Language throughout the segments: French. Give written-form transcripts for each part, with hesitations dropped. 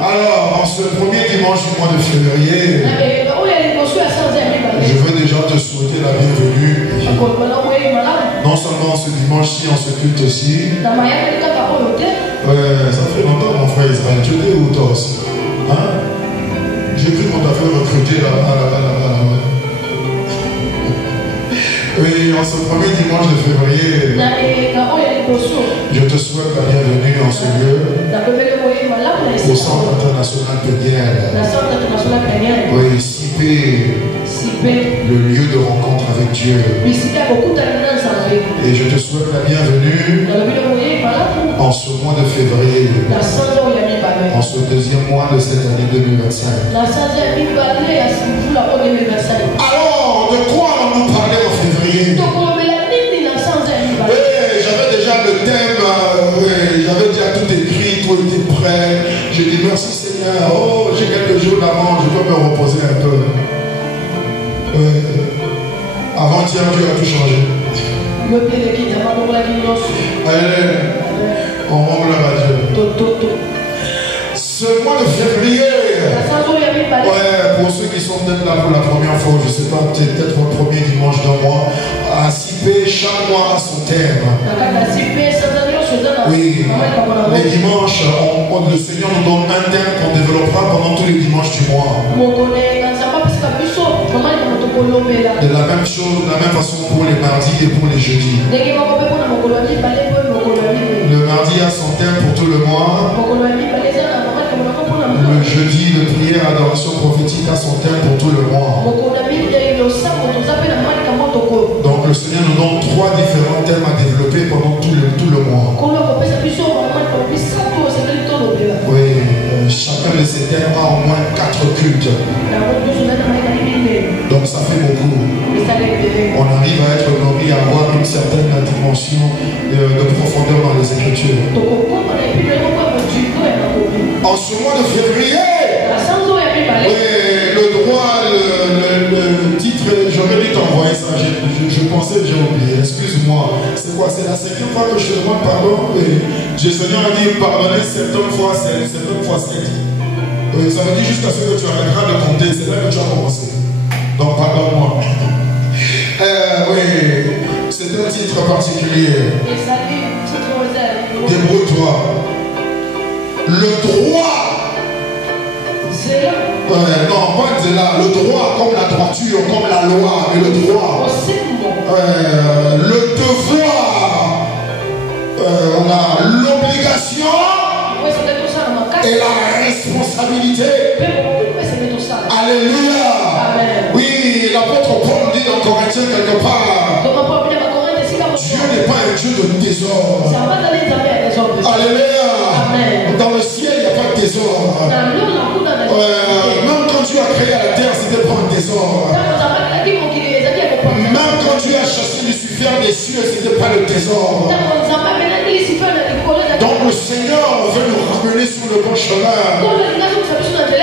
Alors, en ce premier dimanche du mois de février, je veux déjà te souhaiter la bienvenue. Non seulement ce dimanche-ci, en ce culte-ci. Ouais, ça fait longtemps, mon frère Israël. Tu étais où toi aussi? Hein? J'ai cru qu'on t'a fait recruter là-bas. Oui, en ce premier dimanche de février, je te souhaite la bienvenue en ce lieu, au Centre International Pédière. Oui, CIP, le lieu de rencontre avec Dieu. Et je te souhaite la bienvenue en ce mois de février, en ce deuxième mois de cette année 2025. Alors, de quoi allons-nous parler en février? J'avais déjà le thème, j'avais déjà tout écrit, tout était prêt. J'ai dit merci Seigneur, oh j'ai quelques jours d'avant, je peux me reposer un peu. Avant-hier, Dieu a tout changé. Allez, on rend gloire à Dieu. Ce mois de février, pour ceux qui sont peut-être là pour la première fois, je ne sais pas, peut-être le premier dimanche d'un mois, à CIP, chaque mois a son thème. Oui, les dimanches, le Seigneur nous donne un thème qu'on développera pendant tous les dimanches du mois. De la même chose, de la même façon pour les mardis et pour les jeudis. Le mardi a son thème pour tout le mois. Le jeudi de prière, adoration prophétique a son thème pour tout le mois. Donc le Seigneur nous donne 3 différents thèmes à développer pendant tout le mois. Oui, chacun de ces thèmes a au moins 4 cultes. Donc ça fait beaucoup. On arrive à être nourri, à avoir une certaine dimension de profondeur dans les Écritures. En ce mois de février, le droit, le titre, j'aurais dû t'envoyer ça. Je pensais que j'ai oublié. Excuse-moi. C'est quoi? C'est la 5e fois que je te demande pardon. Le Seigneur a dit pardonner 7 fois 7. Ça veut dire jusqu'à ce que tu arrêteras de compter. C'est là que tu as commencé. Donc pardonne-moi. Oui, c'est un titre particulier. Débrouille-toi. Le droit. Non, pas de là. Le droit comme la droiture, comme la loi, mais le droit. Le devoir. On a l'obligation et la responsabilité. Alléluia. Oui, l'apôtre Paul dit dans Corinthiens quelque part, Dieu n'est pas un Dieu de désordre. Alléluia. Dans le ciel, il n'y a pas de désordre. Même quand tu as créé la terre, c'était pas un désordre. Même quand tu as chassé Lucifer des cieux, c'était pas le désordre. Donc le Seigneur veut nous ramener sur le bon chemin.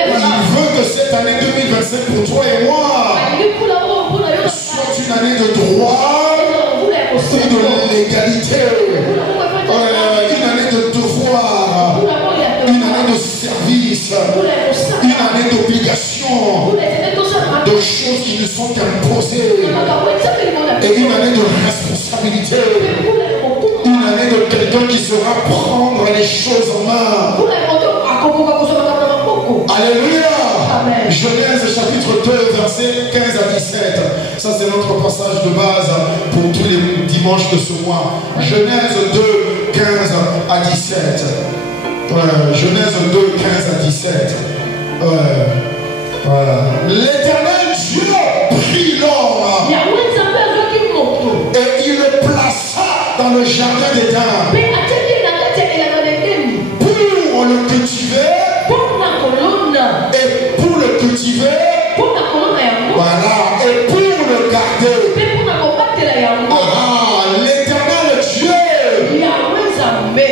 Il veut que cette année 2025 pour toi et moi soit une année de droit et de légalité, une année de devoir, une année de service, une année d'obligation, de choses qui nous sont imposées, et une année de responsabilité, une année de quelqu'un qui saura prendre les choses en main. Alléluia. Amen. Genèse chapitre 2 versets 15 à 17. Ça c'est notre passage de base pour tous les dimanches de ce mois. Genèse 2 15 à 17. Genèse 2 15 à 17. L'Éternel Dieu prit l'homme et il le plaça dans le jardin d'Éden pour le cultiver. Et pour le cultiver, voilà, et pour le garder. L'Éternel Dieu,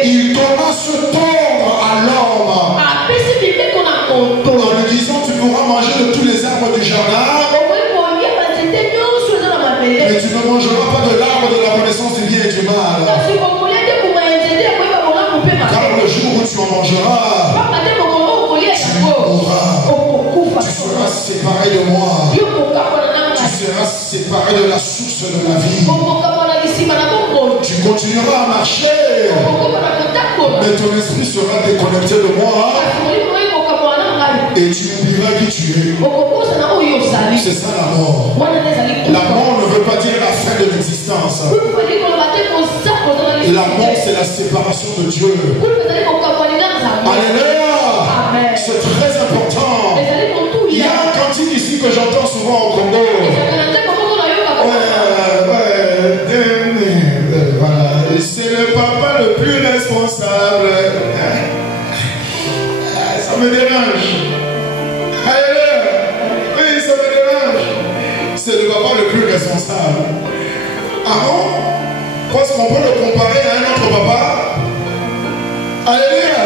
il donna ce tordre à l'homme en lui disant, tu pourras manger de tous les arbres du jardin, mais tu ne mangeras pas de l'arbre de la connaissance du bien et du mal, car le jour où tu en mangeras, séparer de la source de la vie. Tu continueras à marcher, mais ton esprit sera déconnecté de moi et tu oublieras qui tu es. C'est ça la mort. La mort ne veut pas dire la fin de l'existence. La mort, c'est la séparation de Dieu. Alléluia. C'est très important. Il y a un cantique ici que j'entends souvent au Congo. Voilà. C'est le papa le plus responsable. Ça me dérange. Alléluia. Oui, ça me dérange. C'est le papa le plus responsable. Ah bon? Parce qu'on peut le comparer à un autre papa. Alléluia.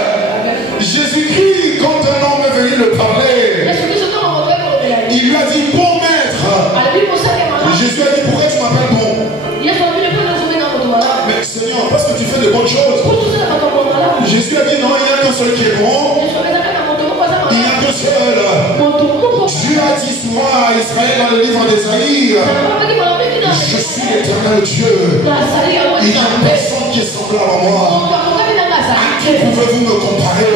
Jésus-Christ, quand un homme est venu le parler, il lui a dit bon maître. Jésus a dit pourquoi tu m'appelles bon? Mais Seigneur, parce que tu fais de bonnes choses. Jésus a dit non, il n'y a qu'un seul qui est bon. Il n'y a qu'un seul. Dieu a dit souvent à Israël dans le livre d'Ésaïe, je suis l'éternel Dieu. Il n'y a personne qui est semblable à moi. À qui pouvez-vous me comparer?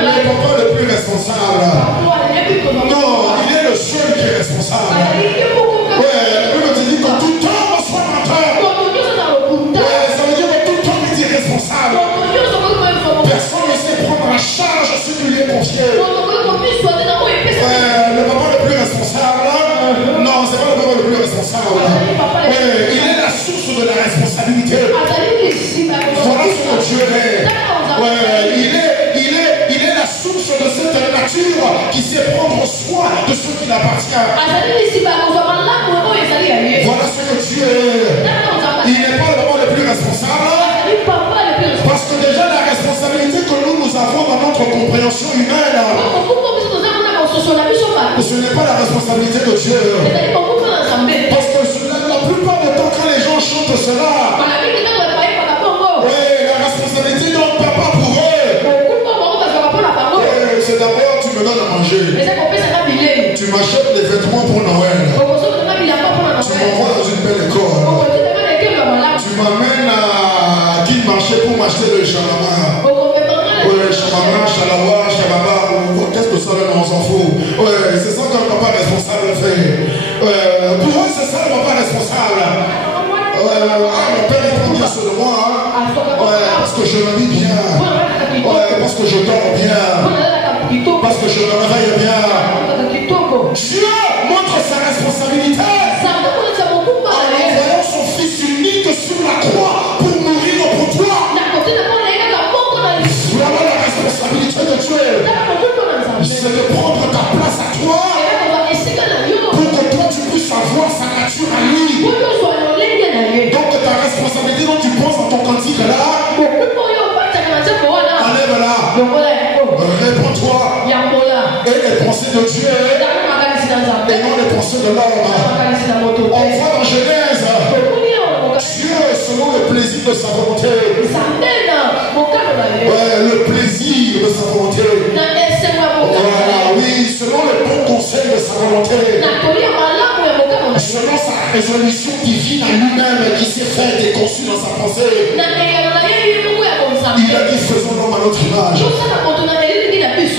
Le papa le plus responsable. Non, il est le seul qui est responsable. Ouais, la Bible te dit que tout homme soit menteur. Ouais, ça veut dire que tout homme est irresponsable. Personne ne sait prendre la charge ce qui lui est confié. Ouais, le papa le plus responsable. Non, c'est pas le papa le plus responsable. Ouais, il est la source de la responsabilité. Voilà ce que Dieu est. Ouais, il est la source de cette nature qui sait prendre soin de ceux qui l'appartiennent. Voilà ce que Dieu est. Il n'est pas le papa le plus responsable. Parce que déjà la responsabilité que nous avons dans notre compréhension humaine, ce n'est pas la responsabilité de Dieu. Parce que la plupart du temps quand les gens chantent cela, la responsabilité de notre papa pour eux, c'est d'abord tu me donnes à manger. Tu m'achètes des vêtements pour Noël. Tu m'envoies dans une belle école. Tu m'amènes à Kin Marché pour m'acheter le chalama. Ouais, chalama, chalawa, chalaba. Qu'est-ce que ça là, on s'en fout. Ouais, c'est ça qu'un papa responsable fait. Pour eux, c'est ça le papa responsable. Mon père il prend bien soin de moi. Parce que je m'habille bien. Parce que je dors bien. Parce que je me réveille bien. Dieu montre sa responsabilité en envoyant son fils unique sur la croix pour mourir pour toi. Voilà la responsabilité de Dieu. C'est de prendre ta place à toi pour que toi tu puisses avoir sa nature à lui. Donc ta responsabilité dont tu penses dans ton cantique là, enlève-la. Réponds-toi. Et les pensées de Dieu et non les pensées de l'homme. On voit dans Genèse, Dieu selon le plaisir de sa volonté. Le plaisir de sa volonté. Voilà, oui, selon le bon conseil de sa volonté. Selon sa résolution divine à lui-même qui s'est faite et conçue dans sa pensée. Il a dit faisons l'homme à notre image.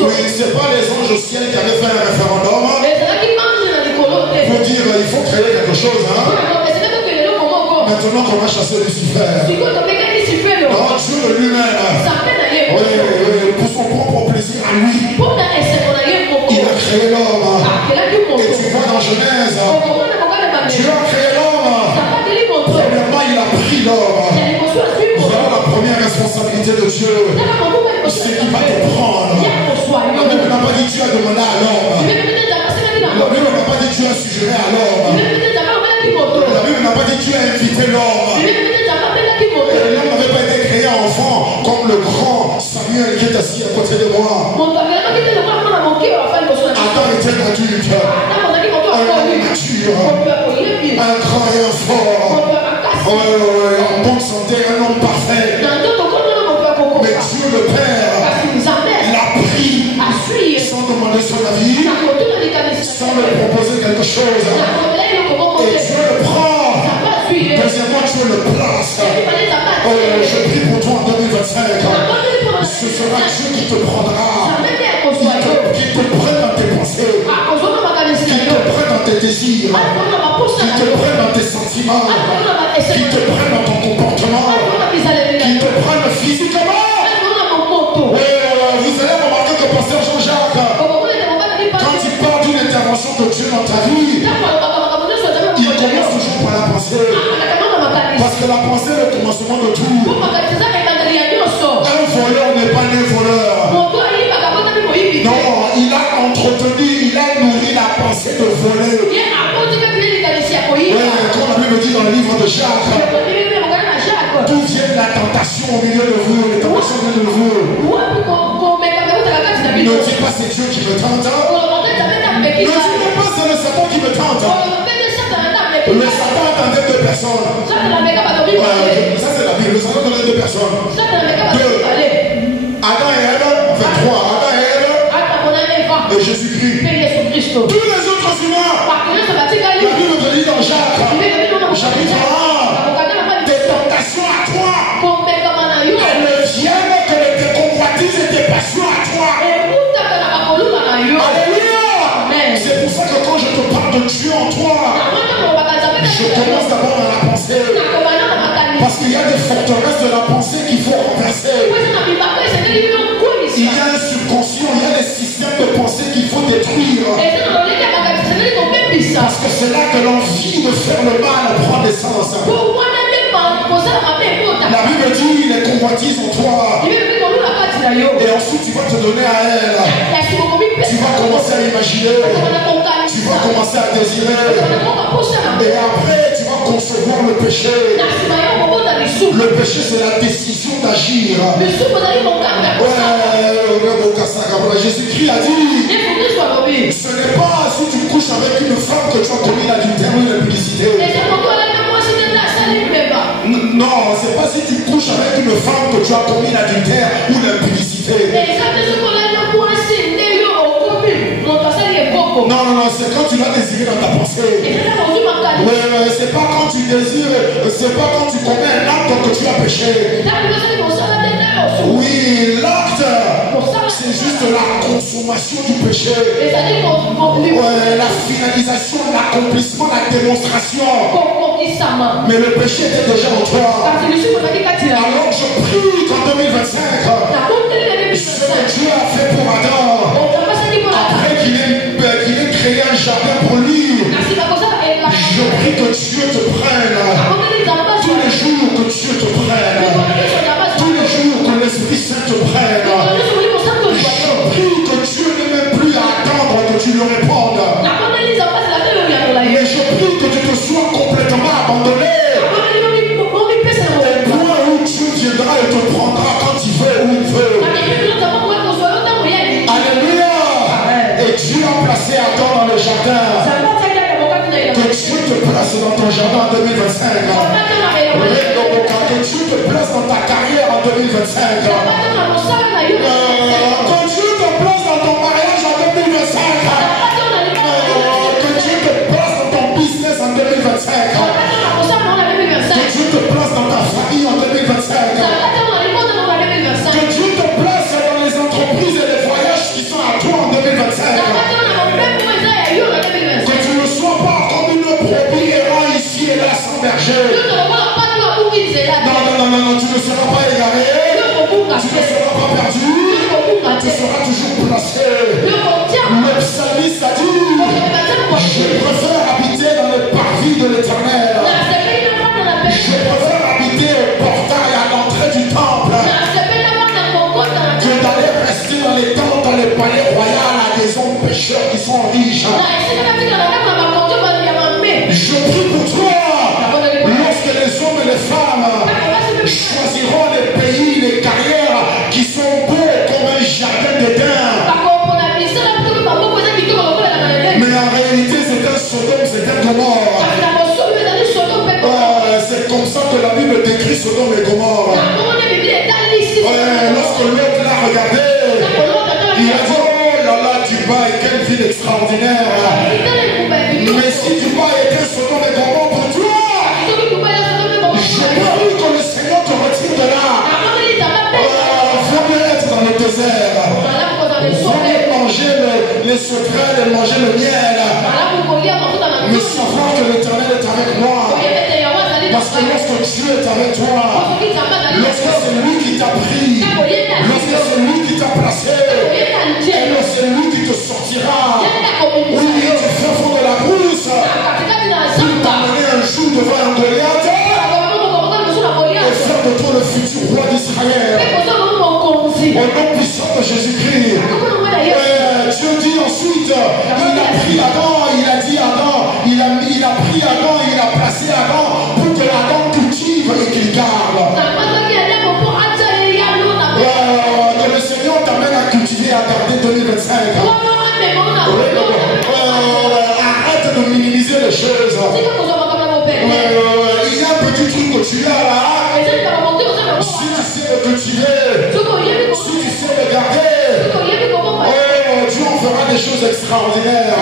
Oui, c'est pas les anges au ciel qui avaient fait un référendum pour dire il faut créer quelque chose. Maintenant qu'on va chasser Lucifer. Non, Dieu de lui-même. Pour son propre plaisir à lui. Il a créé l'homme. Et tu vois dans Genèse, Dieu a créé l'homme. Premièrement, il a pris l'homme. Voilà la première responsabilité de Dieu. C'est qu'il va te prendre. La Bible n'a pas dit Dieu a demandé à l'homme. La Bible n'a pas dit Dieu a suggéré à l'homme. La Bible n'a pas dit Dieu a invité l'homme. L'homme n'avait pas été créé enfant comme le grand Samuel qui est assis à côté de moi. Adam était un adulte, un homme mature, un grand et un fort, en bonne santé, un homme parfait. Mais Dieu le Père l'a pris sans demander son avis, sans lui proposer quelque chose. qui te prennent dans tes sentiments, qui te prennent dans ton comportement, qui te prennent physiquement. Oui, vous allez remarquer que pasteur Jean-Jacques, quand il parle d'une intervention de Dieu dans ta vie, il commence toujours par la pensée. Parce que la pensée est le commencement de tout. Un voleur n'est pas né voleur. Non, il a entretenu, il a nourri la pensée de voler. Oui, comme la Bible dit dans le livre de Jacques, d'où vient la tentation au milieu de vous, les tentations viennent de vous. Ne dis pas c'est Dieu qui me tente. Ne dis pas c'est le Satan qui me tente. Le Satan attendait deux personnes. Ça c'est la Bible. Le Satan attendait deux personnes. Adam et Ève, 23. Adam et Ève et Jésus-Christ. Tous les autres humains. La Bible te dit dans Jacques, chapitre 1, des tentations à toi. Elles ne viennent que de tes convoitises et tes passions à toi. Alléluia. C'est pour ça que quand je te parle de Dieu en toi, je commence d'abord dans la pensée. Parce qu'il y a des forteresses de la pensée qu'il faut renverser. Il y a un subconscient, il y a des systèmes de pensée qu'il faut détruire. Parce que c'est là que l'envie de faire le mal prend naissance. La Bible dit les convoitises en toi. Et ensuite tu vas te donner à elle. Tu vas commencer à imaginer. Tu vas commencer à désirer. Et après tu vas concevoir le péché. Le péché c'est la décision d'agir. Jésus-Christ a dit, ce n'est pas si tu couches avec une femme que tu as commis l'adultère ou l'impudicité. Non, c'est pas si tu couches avec une femme que tu as commis l'adultère ou l'impudicité. Non, c'est quand tu l'as désiré dans ta pensée. Ouais, c'est pas quand tu désires, c'est pas quand tu commets un acte que tu as péché. Oui, l'acte, c'est juste la consommation du péché. Ouais, la finalisation, l'accomplissement, la démonstration. Mais le péché était déjà en toi. Alors je prie qu'en 2025, ce que Dieu a fait pour Adam, après qu'il ait créé un jardin pour lui, je prie que Dieu te prenne. Tous les jours que Dieu te prenne. Tous les jours que l'Esprit Saint te prenne. Je prie que Dieu n'ait même plus à attendre que tu lui répondes. Mais je prie que tu te sois complètement abandonné. Au point où Dieu viendra et te prendra quand il veut, où il veut. Alléluia. Et Dieu a placé Adam dans le jardin. Que Dieu te place dans ton jardin en 2025. Que Dieu te place dans ta carrière en 2025. Que Dieu te place dans ton mariage en 2025. Que Dieu te place dans ton business en 2025. Que Dieu te place dans ta famille en 2025. Que Dieu te place dans les entreprises et les voyages qui sont à toi en 2025. Que tu ne sois pas comme une brebis errant ici et là sans berger. Non, tu ne seras pas égaré. Tu ne seras pas perdu. Tu seras toujours placé. Le psalmiste a dit, je préfère habiter dans le parvis de l'Éternel. Je préfère habiter au portail à l'entrée du temple que d'aller rester dans les tentes, dans les palais royaux à des hommes pécheurs qui sont riches. Je prie pour toi, lorsque les hommes et les femmes choisiront les pays, les carrières qui sont beaux comme un jardin d'Éden. Mais en réalité, c'est un Sodome, c'est un Gomorrhe. C'est comme ça que la Bible décrit Sodome et Gomorrhe. Lorsque l'autre l'a regardé, il a dit, oh là là, Dubaï, quelle ville extraordinaire. Mais si Dubaï était Sodome et Gomorrhe pour toi, je prie que le Seigneur te retire de là. Faut bien être dans le désert. Faut bien manger les secrets et manger le miel. Mais savoir que l'Éternel est avec moi. Parce que lorsque Dieu est avec toi, lorsque c'est lui qui t'a pris, lorsque c'est lui qui t'a placé, et c'est lui qui te sortira. Oui, tu fais fond de la brousse pour t'amener un jour devant un Goliath et faire de toi le futur roi d'Israël. Au nom puissant de Jésus-Christ. Dieu dit ensuite, il a pris Adam, il a dit Adam, il a pris Adam, il a placé Adam pour que Adam cultive et qu'il garde. Que le Seigneur t'amène à cultiver et à garder 2025. Arrête de minimiser les choses. Il y a un petit truc que tu as là. Si tu sais le cultiver, si tu sais le garder, Dieu en fera des choses extraordinaires.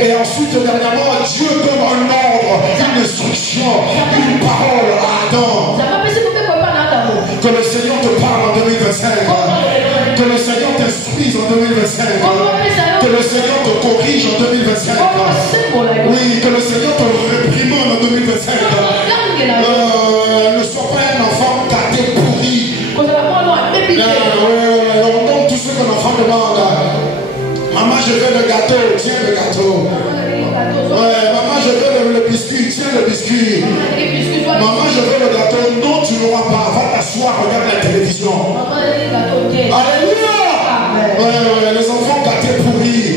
Et ensuite, dernièrement, Dieu donne un ordre, une instruction, une parole à Adam. Que le Seigneur te parle en 2025. Que le Seigneur t'instruise en 2025. Que le Seigneur te corrige en 2025. Oui, que le Seigneur te réprimande en 2025. Ne sois pas un enfant gâté pourri. On donne tout ce que l'enfant demande. Maman, je veux le gâteau, tiens le gâteau. Maman, je veux le biscuit, tiens le biscuit. Maman, je veux le gâteau. Non, tu n'auras pas. Va t'asseoir, regarde la télévision. Alléluia. Les enfants gâtés pourris.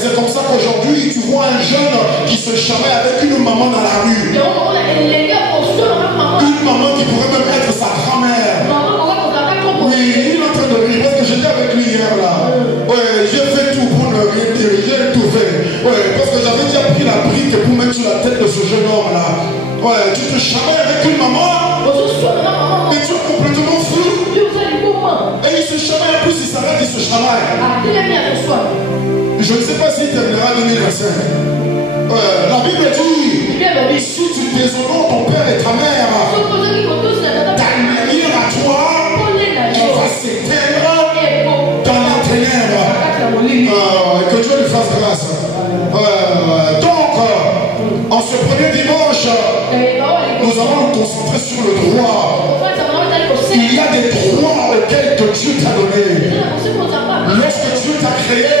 C'est comme ça qu'aujourd'hui, tu vois un jeune qui se chamaille avec une maman dans la rue. Une maman qui pourrait même être sa grand-mère. Oui, il est en train de rire parce que j'étais avec lui hier là. J'ai fait tout pour le rien dire, j'ai tout fait. Parce que j'avais déjà pris la brique pour mettre sur la tête de ce jeune homme là. Tu te chamailles avec une maman et tu es complètement fou. Et il se chamaille, en plus il s'arrête, il se chamaille. Je ne sais pas s'il terminera 2025. La Bible dit, si tu déshonores ton père et ta mère, ta lumière à toi, elle va s'éteindre dans les ténèbres. Que Dieu lui fasse grâce. Donc, en ce premier dimanche, nous allons nous concentrer sur le droit. Il y a des droits auxquels que Dieu t'a donné. Lorsque Dieu t'a créé,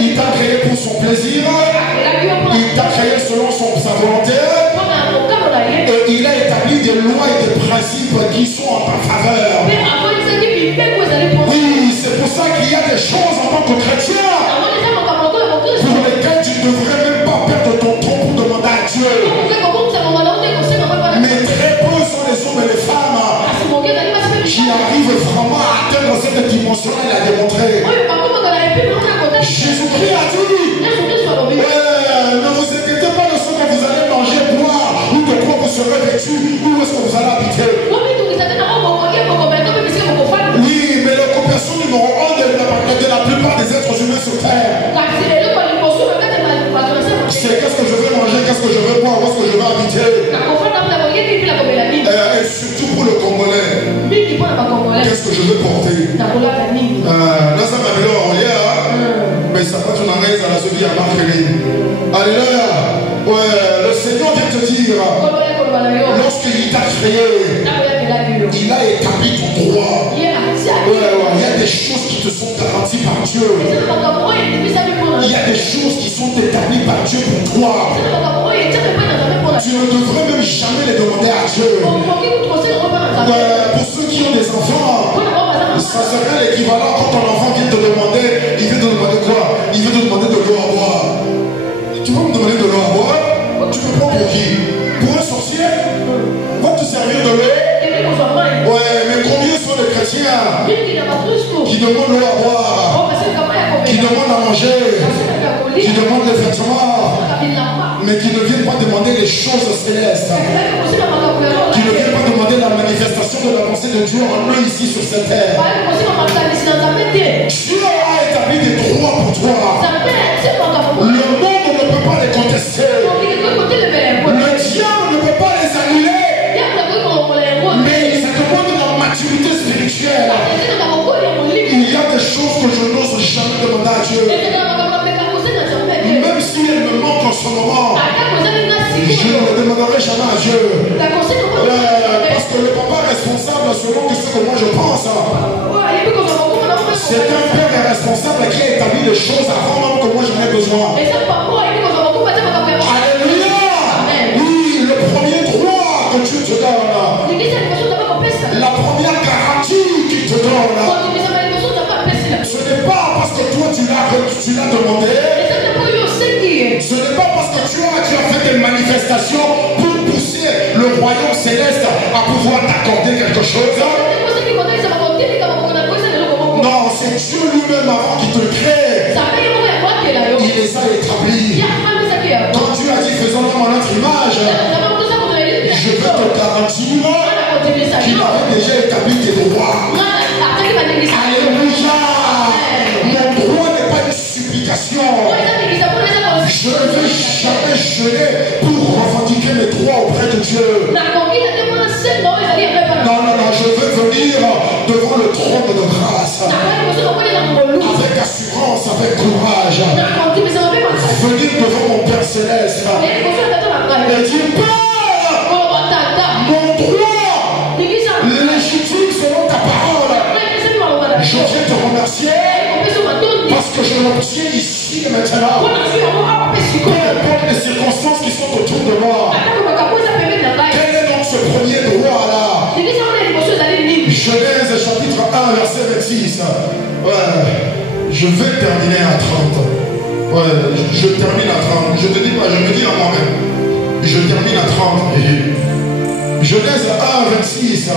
il t'a créé pour son plaisir, il t'a créé selon sa volonté, et il a établi des lois et des principes qui sont en ta faveur. Oui, c'est pour ça qu'il y a des choses en tant que chrétien pour lesquelles tu ne devrais même pas perdre ton temps pour demander à Dieu. Mais très peu sont les hommes et les femmes qui arrivent vraiment à atteindre cette dimension-là. Il a démontré. Jésus-Christ a dit, ne vous inquiétez pas de ce que vous allez manger, boire, ou de quoi vous serez vêtus, où est-ce que vous allez habiter. Oui, mais l'occupation numéro 1 de la plupart des êtres humains sur terre, c'est qu'est-ce que je vais manger, qu'est-ce que je vais boire, où est-ce que je vais habiter. Et surtout pour le Congolais, qu'est-ce que je veux porter. Là, ça m'a mis mais ça peut être une anglaise à la vie à marquer. Alléluia. Le Seigneur vient te dire, lorsqu'il t'a créé, il a établi ton droit. Il y a des choses qui te sont garanties par Dieu. Il y a des choses qui sont établies par Dieu pour toi. Tu ne devrais même jamais les demander à Dieu. Pour ceux qui ont des enfants, ça serait l'équivalent quand ton enfant vient te demander, il veut te demander quoi? Il veut te demander de l'eau à boire. Tu peux me demander de l'eau à boire? Tu me prends pour qui? Pour un sorcier? Va te servir de l'eau? Mais combien sont les chrétiens qui demandent l'eau à boire, qui demandent à manger, qui demandent les vêtements, mais qui ne viennent pas demander les choses célestes, qui ne viennent pas demander la manifestation de la pensée de Dieu en eux ici sur cette terre. Dieu a établi des droits pour toi. Le monde ne peut pas les contester. Le diable ne peut pas les annuler. Mais ça demande la maturité spirituelle. Il y a des choses que je n'ose jamais demander à Dieu. Même si elles me Je ne le demanderai jamais à Dieu. Parce que le papa est responsable selon ce que moi je pense. C'est un père responsable qui a établi les choses avant même que moi j'en ai besoin. Alléluia. Oui, le premier droit que Dieu te donne. La première garantie qu'il te donne. Ce n'est pas parce que toi tu l'as demandé. Ce n'est pas parce que tu as fait des manifestations pour pousser le royaume céleste à pouvoir t'accorder quelque chose. Non, c'est Dieu lui-même avant qu'il te crée. Il les a établis. Quand Dieu a dit faisons-nous à notre image, je peux te garantir qu'il avait déjà établi tes droits. Alléluia. Mon droit n'est pas une supplication. Je ne vais jamais jeûner pour revendiquer mes droits auprès de Dieu. Non, je veux venir devant le trône de grâce avec assurance, avec courage. Venir devant mon Père Céleste et dire Père, mon droit légitime selon ta parole, je viens te remercier parce que je l'obtiens ici et maintenant. Peu importe les circonstances qui sont autour de moi. Quel est donc ce premier droit-là? Genèse chapitre 1 verset 26. Ouais, je vais terminer à 30. Ouais, je termine à 30. Je te dis pas, je me dis à moi-même. Je termine à 30. Genèse 1 26.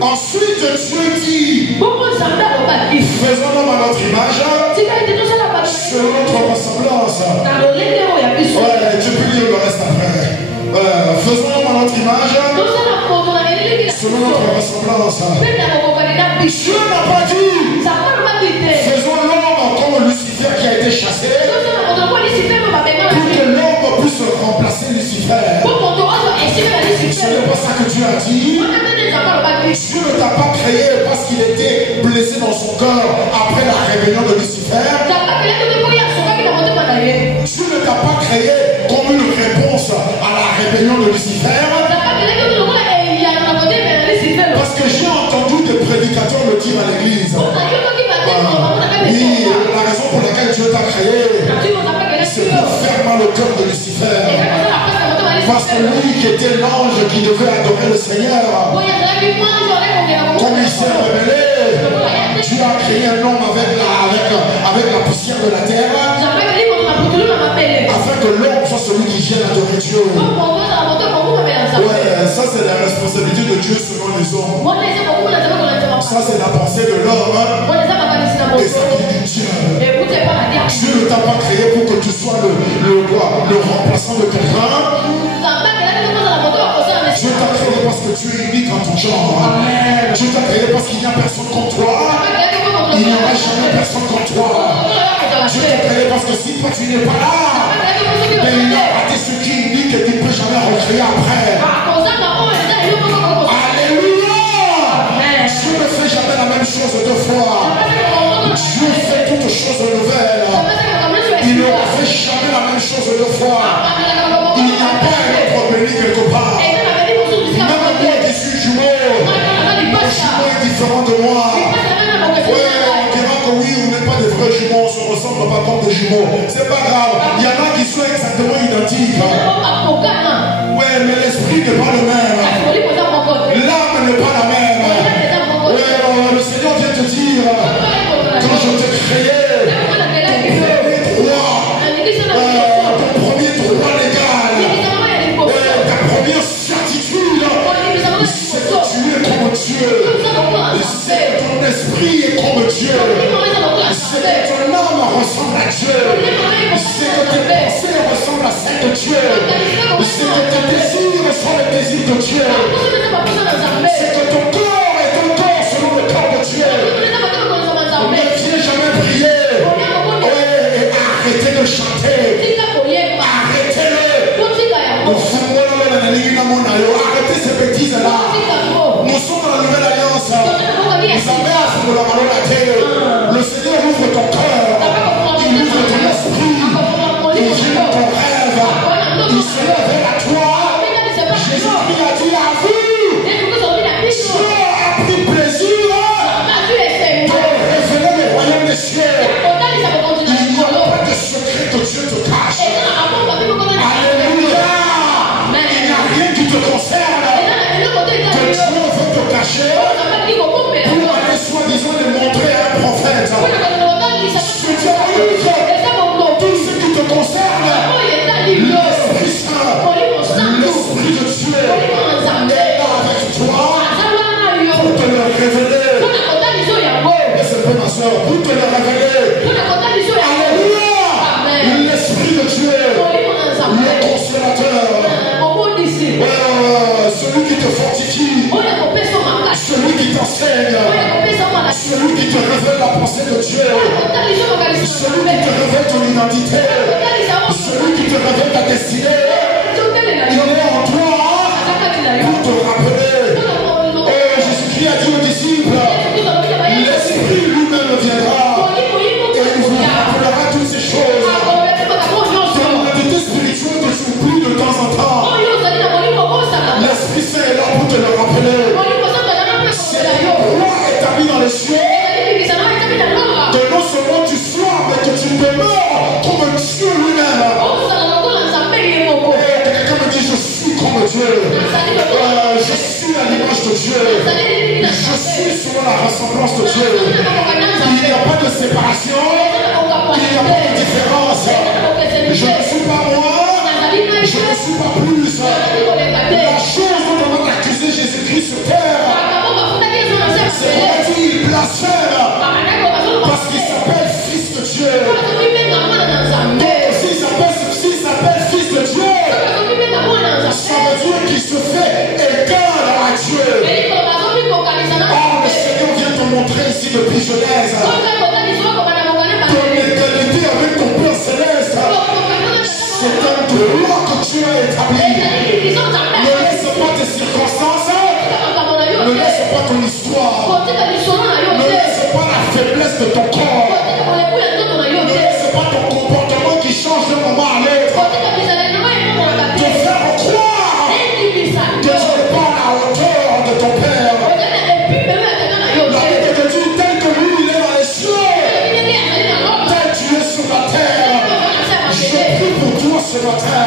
Ensuite Dieu dit faisons l'homme à notre image selon notre ressemblance. Ouais, tu peux lire le reste après. Faisons l'homme à notre image selon notre ressemblance. Dieu n'a pas dit faisons l'homme comme Lucifer qui a été chassé pour que l'homme puisse remplacer Lucifer. Ce n'est pas ça que Dieu a dit. Dieu ne t'a pas créé parce qu'il était blessé dans son cœur après la rébellion de Lucifer. Dieu ne t'a pas créé comme une réponse à la rébellion de Lucifer. Parce que j'ai entendu des prédicateurs le dire à l'église. Oui, la raison pour laquelle Dieu t'a créé, c'est pour faire mal au cœur de Lucifer. Parce que lui qui était l'ange qui devait adorer le Seigneur, comme il s'est rebellé, Dieu a créé un homme avec la poussière de la terre, afin que l'homme soit celui qui vienne adorer Dieu. Ouais, ça c'est la responsabilité de Dieu selon les hommes. Ça c'est la pensée de l'homme. Et ça qui dit Dieu. Dieu ne t'a pas créé pour que tu sois le remplaçant de quelqu'un. Dieu t'a créé parce que tu es unique en ton genre. Dieu t'a créé parce qu'il n'y a personne comme toi. Il n'y aura jamais personne comme toi. Dieu t'a créé parce que si toi tu n'es pas là, mais il y aura ceux qui unique et qui ne peut jamais recréer après. Alléluia. Dieu ne fait jamais la même chose deux fois. Dieu fait toutes choses nouvelles. Il ne fait jamais la même chose deux fois. Il n'y a pas un autre béni quelque part. Même moi qui suis jumeau, mon jumeau est différent de moi. Ouais, on dira que oui, on n'est pas des vrais jumeaux, on se ressemble pas comme des jumeaux. C'est pas grave. Il y en a qui sont exactement identiques. Ouais, mais l'esprit n'est pas le même. L'âme n'est pas la même. Ouais, le Seigneur vient te dire, quand je t'ai créé, ton premier droit légal, ta première certitude, c'est que tu es comme Dieu. C'est que ton esprit est comme Dieu. C'est que ton âme ressemble à Dieu. C'est que tes pensées ressemblent à celles de Dieu. C'est que tes désirs sont les désirs de Dieu. C'est que ton corps est ton corps selon le corps de Dieu. Ne viens jamais prier. Et arrêtez de chanter. Arrêtez-le. Arrêtez ces bêtises-là. Nous sommes dans la nouvelle alliance. Le Seigneur ouvre ton cœur. Il ouvre ton esprit. révéler. Alléluia. L'Esprit de Dieu, le consolateur, celui qui te fortifie, celui qui t'enseigne, celui qui te révèle la pensée de Dieu, celui qui te révèle ton identité, celui qui te révèle ta destinée. Il est en toi pour te rappeler. Et Jésus-Christ a dit aux disciples, l'Esprit lui-même viendra et il vous rappellera toutes ces choses. Ton identité spirituelle que tu oublies de temps en temps, l'Esprit Saint est là pour te le rappeler. C'est la loi établie dans les cieux, que non seulement tu sois, mais que tu demeures comme Dieu lui-même. Quelqu'un me dit, je suis comme Dieu. Je suis à l'image de Dieu. Je suis selon la ressemblance de Dieu. Il n'y a pas de séparation. Il n'y a pas de différence. Je ne suis pas moi. Je ne suis pas plus. La chose dont on a accusé Jésus-Christ sur terre, c'est qu'on dit il blasphème parce qu'il s'appelle Fils de Dieu. Donc s'il s'appelle Fils de Dieu, ça veut dire qu'il se fait égal à Dieu. Or, le Seigneur vient te montrer ici depuis Genèse ton égalité avec ton Père Céleste. C'est un droit que Dieu a établi. Ne laisse pas tes circonstances, ne laisse pas ton histoire, ne laisse pas la faiblesse de ton corps, ne laisse pas ton comportement qui change d'un moment à l'autre te faire croire que tu n'es pas à la hauteur de ton Père. La Bible te dit tel que lui il est dans les cieux, tel tu es sur la terre. Je prie pour toi ce matin.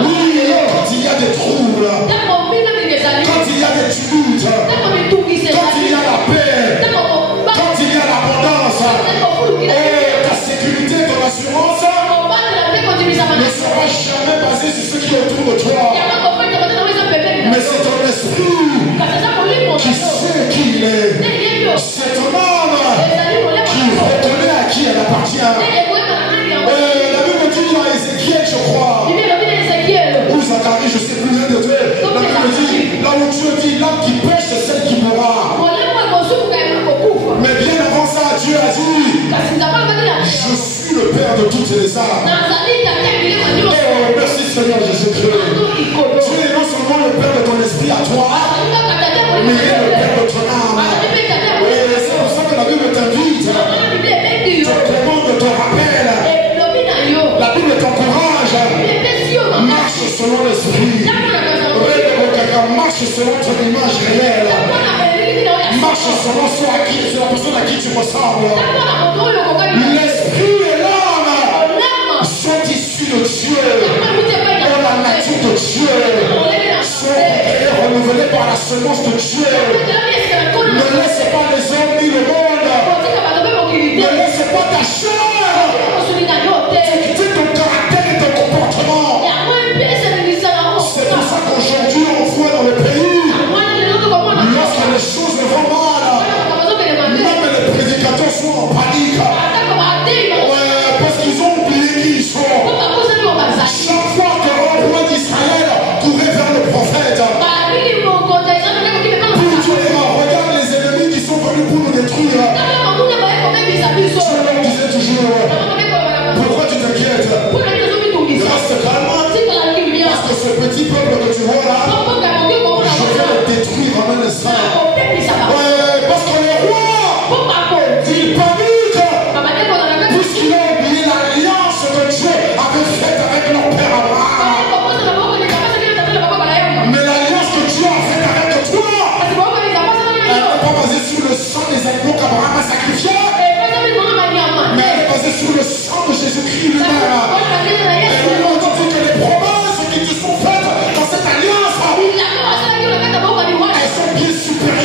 Oui, quand il y a des troubles, quand il y a des tumultes, quand il y a la paix, quand il y a l'abondance, ta sécurité, ton assurance ne sera jamais basée sur ce qui est autour de toi. Mais c'est ton esprit qui sait qui il est. C'est ton âme qui reconnaît à qui elle appartient. La Bible dit dans Ézéchiel, je crois, ou Zacharie, je ne sais plus l'un de deux. La Bible dit, là où Dieu dit, l'âme qui pêche, c'est celle qui mourra. Mais bien avant ça, Dieu a dit, je suis le Père de toutes les âmes. Oh, merci Seigneur Jésus-Christ. Dieu est non seulement le Père de ton esprit à toi, mais il est le Père de ton âme. Et c'est pour ça que la Bible t'invite, te commande, te rappelle. La Bible t'encourage. Marche selon l'esprit. Marche selon ton image réelle. Marche selon la personne à qui tu ressembles. L'esprit et l'âme sont issus de Dieu. Dans la nature de Dieu. Sont renouvelés par la semence de Dieu. Ne laisse pas les hommes ni le monde. Ne laisse pas ta chair dicter ton caractère et ton comportement. C'est pour ça qu'aujourd'hui on voit dans le pays, lorsque les choses vont mal, même les prédicateurs sont en panique. Parce qu'ils ont oublié qui ils sont. Chaque fois qu'un roi d'Israël courait vers le prophète pour dire regarde les ennemis qui sont venus pour nous détruire, Dieu leur disait toujours pourquoi tu t'inquiètes? Reste calme. Parce que ce petit peuple que tu vois là, je vais le détruire en un instant. Parce que le roi, il panique puisqu'il a oublié l'alliance que Dieu avait faite avec leur père Abraham. Mais l'alliance que Dieu a faite avec toi, elle n'est pas basée sur le sang des animaux qu'Abraham a sacrifiés, mais elle est basée sur le sang de Jésus-Christ lui-même. Et on dit que les promesses qui te sont faites dans cette alliance, elles sont bien supérieures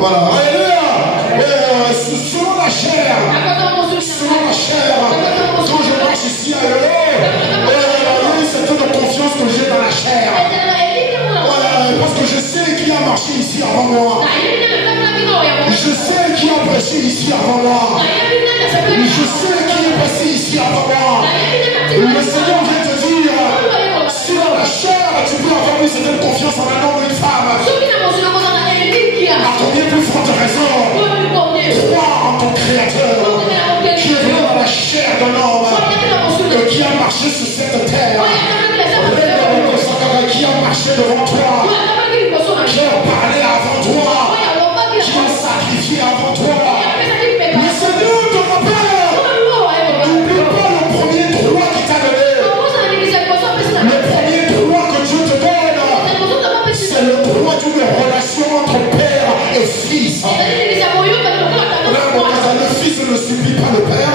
Voilà, alléluia. Selon la chair, quand je marche ici à l'eau, il y a une certaine confiance que j'ai dans la chair. Parce que je sais qui a marché ici avant moi. Je sais qui a prêché ici avant moi. Je sais qui est passé ici avant moi. Le Seigneur vient te dire, si dans la chair tu peux avoir une certaine confiance en un homme ou une femme, à combien plus forte raison, crois en ton Créateur qui est venu dans la chair d'un homme et qui a marché sur cette terre, qui a marché devant toi, qui a parlé avant toi, qui a sacrifié avant toi. Le Seigneur te rappelle, n'oublie pas le premier droit qu'il t'a donné. Le premier droit que Dieu te donne, c'est le droit d'une relation entre père et fils. Le fils ne supplie pas le père.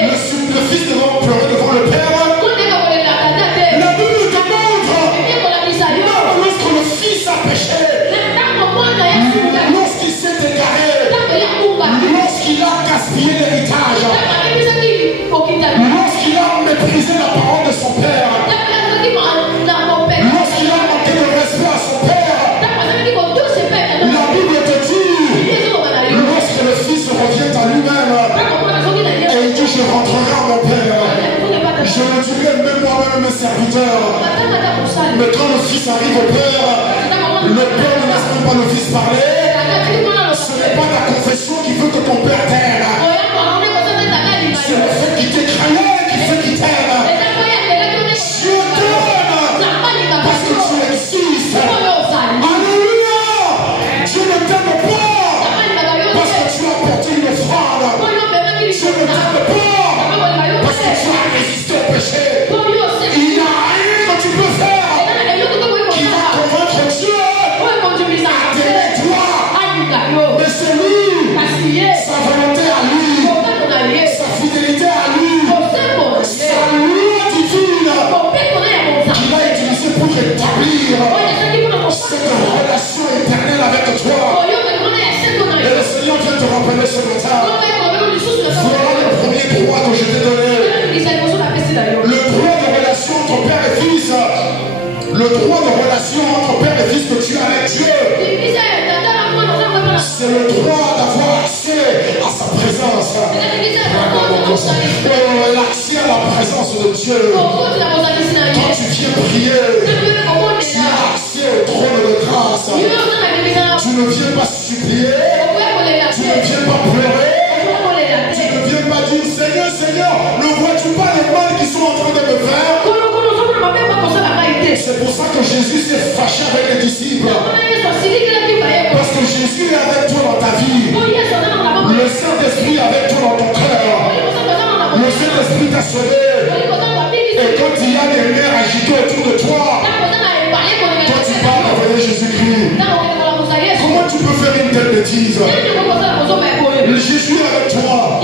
Le fils ne va pleurer devant le père. La Bible te montre, même lorsque le fils a péché, lorsqu'il s'est égaré, lorsqu'il a gaspillé l'héritage, lorsqu'il a méprisé la parole de son père, lorsqu'il a manqué de respect à son père, la Bible te dit, lorsque le fils revient à lui-même et il dit je rentrerai à mon père, je le dirai même moi-même mes serviteurs. Mais quand le fils arrive au père, le père ne laisse même pas le fils parler. Ce n'est pas ta confession qui veut que ton père t'aime. C'est le fait qu'il t'ait créé qui fait qu'il t'aime. Dieu t'aime parce que tu existes. Alléluia. Dieu ne t'aime pas parce que tu as porté une offrande. Dieu ne t'aime pas parce que tu as résisté au péché. Il n'y a rien que tu peux faire qui va convaincre Dieu à t'aimer toi. Mais c'est lui, sa volonté à lui, sa fidélité à lui, sa loi divine qu'il a utilisée pour établir cette relation éternelle avec toi. Et le Seigneur vient te rappeler ce matin. Voilà le premier droit que je t'ai donné. Le droit de relation entre père et fils. Le droit de relation entre père et fils que tu as avec Dieu. C'est le droit d'avoir accès à sa présence. L'accès à la présence de Dieu. Quand tu viens prier, tu as accès au trône de grâce. Tu ne viens pas supplier. Tu ne viens pas pleurer. Tu ne viens pas dire Seigneur, Seigneur, ne vois-tu pas les mal qui sont en train de me faire? C'est pour ça que Jésus s'est fâché avec les disciples. Parce que Jésus est avec toi dans ta vie. Le Saint-Esprit est avec toi dans ton cœur. Le Saint-Esprit t'a sauvé. Et quand il y a des lumières agitées autour de toi, toi tu parles avec Jésus-Christ. Comment tu peux faire une telle bêtise? Le Jésus est avec toi.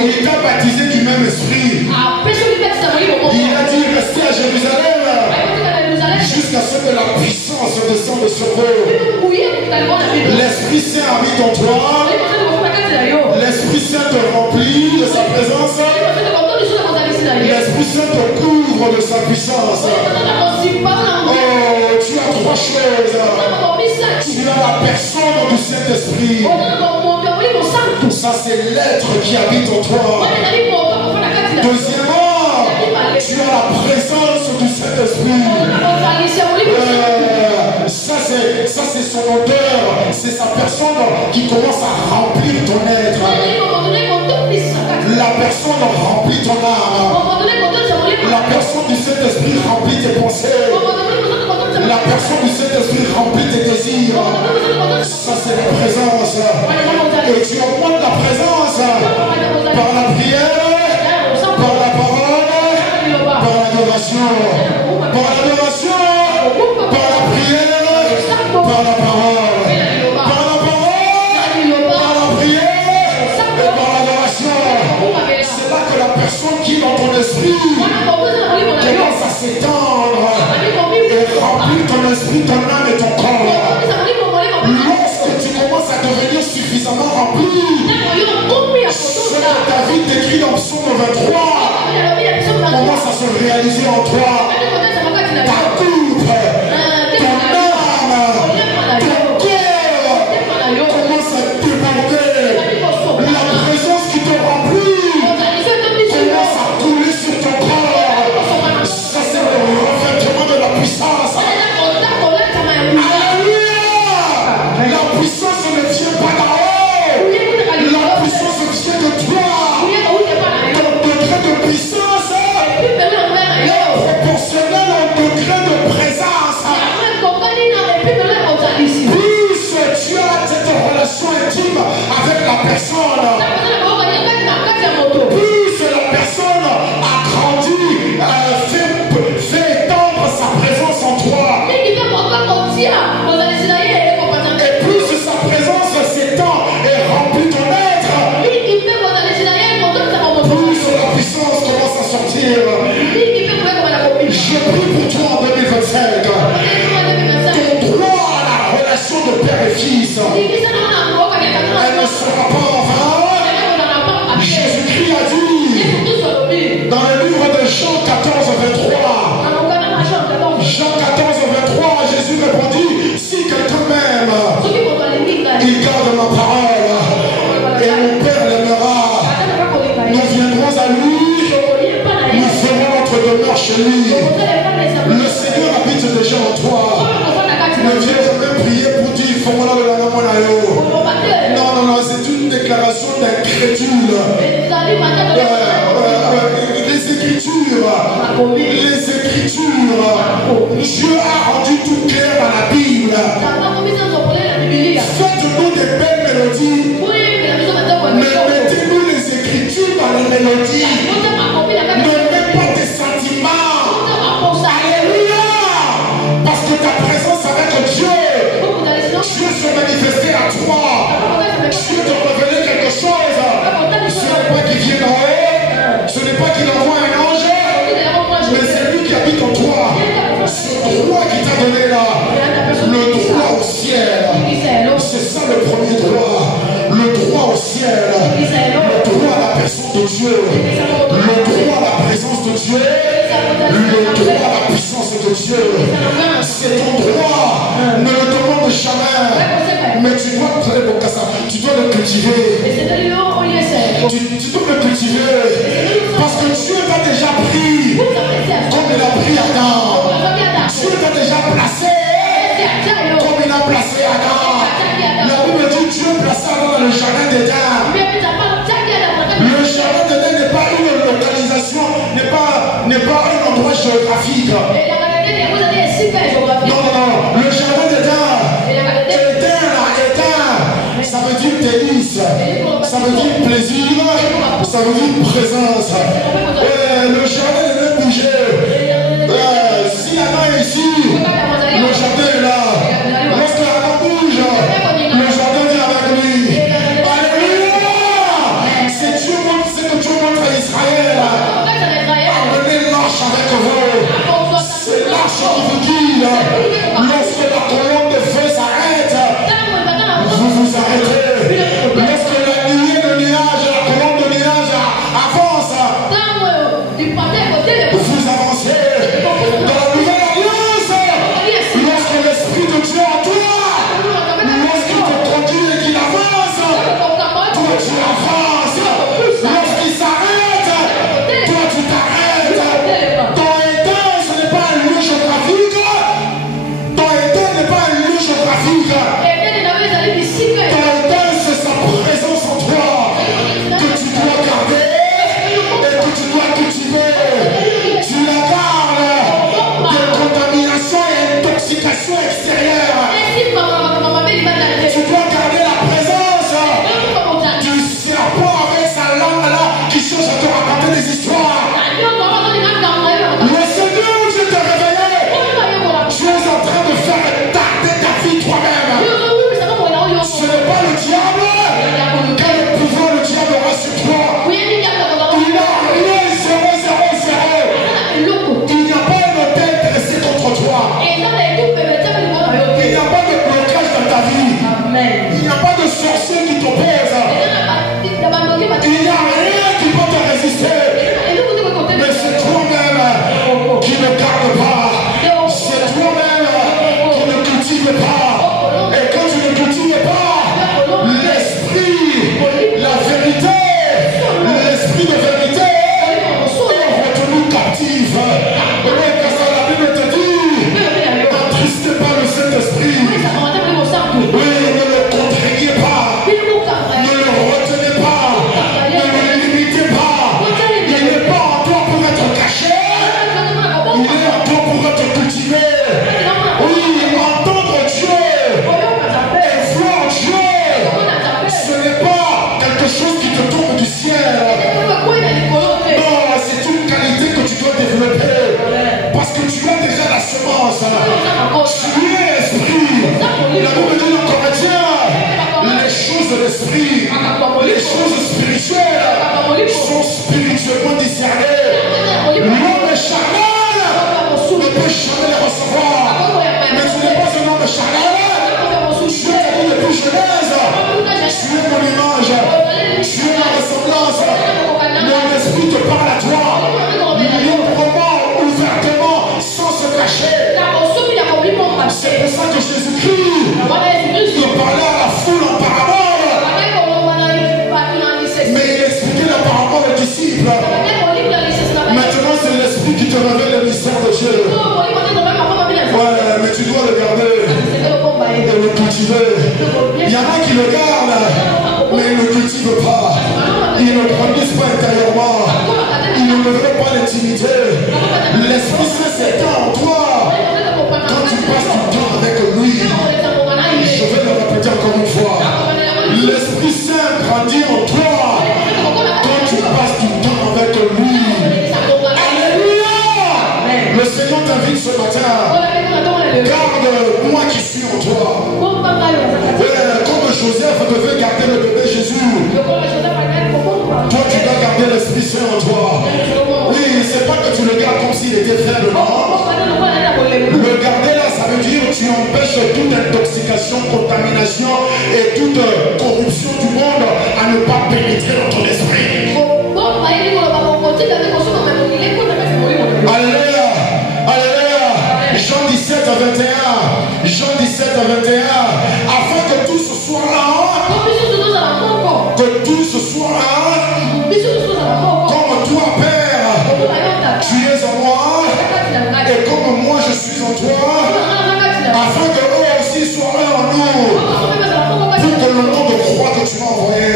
Il t'a baptisé du même esprit. Il a dit restez à Jérusalem jusqu'à ce que la puissance descende sur vous. L'Esprit Saint habite en toi. L'Esprit Saint te remplit de sa présence. L'Esprit Saint te couvre de sa puissance. Oh, tu as trois choses. Tu as la personne du Saint-Esprit. Ça c'est l'être qui habite en toi. Deuxièmement, tu as la présence du Saint-Esprit. Ça c'est son odeur. C'est sa personne qui commence à remplir ton être. La personne remplit ton âme. La personne du Saint-Esprit remplit tes pensées. La personne du Saint-Esprit remplit tes désirs. Ça c'est la présence. Et tu augmentes la présence par la prière, par la parole, par l'adoration. Par l'adoration, par la prière, par la parole. Par la parole, par la prière et par l'adoration. C'est là que la personne qui est dans ton esprit commence à s'étendre et remplir ton esprit, ton âme et ton corps. Lorsque tu suffisamment rempli. Ce que David décrit dans Psaume 23 commence à se réaliser en toi. Ta coupe, ton âme, ton cœur commence à déborder. La présence qui te remplit commence à couler sur ton corps. Ça, c'est le revêtement de la puissance. Alléluia! La puissance ne vient pas d'en haut. La puissance vient de toi. Ton degré de puissance est proportionnel au degré de présence. Plus tu as cette relation intime avec la personne, plus la personne a grandi, fait étendre sa présence en toi. Et plus sa présence s'étend et remplit ton être, plus la puissance commence à sortir. Je prie pour toi en 2025. Ton droit à la relation de père et fils, elle ne sera pas en vain. Jésus-Christ a dit dans le livre de Jean 14, 23. Jean 14, 23, Jésus répondit, si quelqu'un m'aime, il garde ma parole et mon Père l'aimera. Nous viendrons à lui, nous ferons notre demeure chez lui. Le Seigneur habite déjà en toi. Ne viens jamais prier pour dire Fongola de la Namonayo. Non, non, non, c'est une déclaration d'incrédule. Les Écritures, Dieu a rendu tout clair dans la Bible. Faites-nous des belles mélodies, mais mettez-nous les Écritures dans les mélodies. Ne mets pas tes sentiments. Alléluia! Parce que ta présence avec Dieu se manifestait à toi. Dieu te révélait quelque chose. Ce n'est pas qu'il vient d'en haut, ce n'est pas qu'il envoie un ange, mais c'est lui qui habite en toi. Ce droit qui t'a donné là, le droit au ciel, c'est ça le premier droit. Le droit au ciel, le droit à la personne de Dieu, le droit à la présence de Dieu, le droit à la puissance de Dieu. C'est ton droit, ne le demande jamais, mais tu dois le cultiver. Tu dois le cultiver, parce que Dieu t'a déjà pris, comme il a pris Adam. Dieu t'a déjà placé, comme il a placé Adam. La Bible dit Dieu placé Adam dans le jardin d'Éden. Le jardin d'Éden n'est pas une localisation, n'est pas un endroit géographique. Non, non, non. Le jardin d'Éden, ça veut dire délice, ça veut dire plaisir, ça veut dire présence. Le jardin d'Éden bougeait. Si Adam est ici, le jardin est là. Lorsque Adam bouge, le jardin vient avec lui. Alléluia! C'est que Dieu montre à Israël. Amenez l'arche avec vous. C'est l'arche qui vous guide. Lorsque la colonne de feu s'arrête, vous vous arrêtez. Lorsque la nuée de nuage, la colonne de nuage avance, le cultiver. Il y en a qui le gardent, mais ils ne le cultivent pas. Ils ne le produisent pas intérieurement. Ils ne veulent pas l'intimité. L'Esprit Saint s'étend en toi. Quand tu passes du temps avec lui, je vais le répéter encore une fois. L'Esprit Saint grandit en toi. Quand tu passes du temps avec lui. Alléluia! Le Seigneur t'invite ce matin. Garde moi qui suis en toi. Comme Joseph devait garder le bébé Jésus. Toi tu dois garder l'Esprit Saint en toi. Oui, c'est pas que tu le gardes comme s'il était faible, non. Le garder là, ça veut dire que tu empêches toute intoxication, contamination et toute corruption du monde à ne pas pénétrer dans ton esprit. Alléluia. Alléluia. Jean 17 à 21. Jean 17 à 21. Afin que tous soient un. Que tous soient un. Comme toi, Père, tu es en moi. Et comme moi je suis en toi. Afin que eux aussi soient un en nous. Pour que le nom de croix que tu m'as envoyé.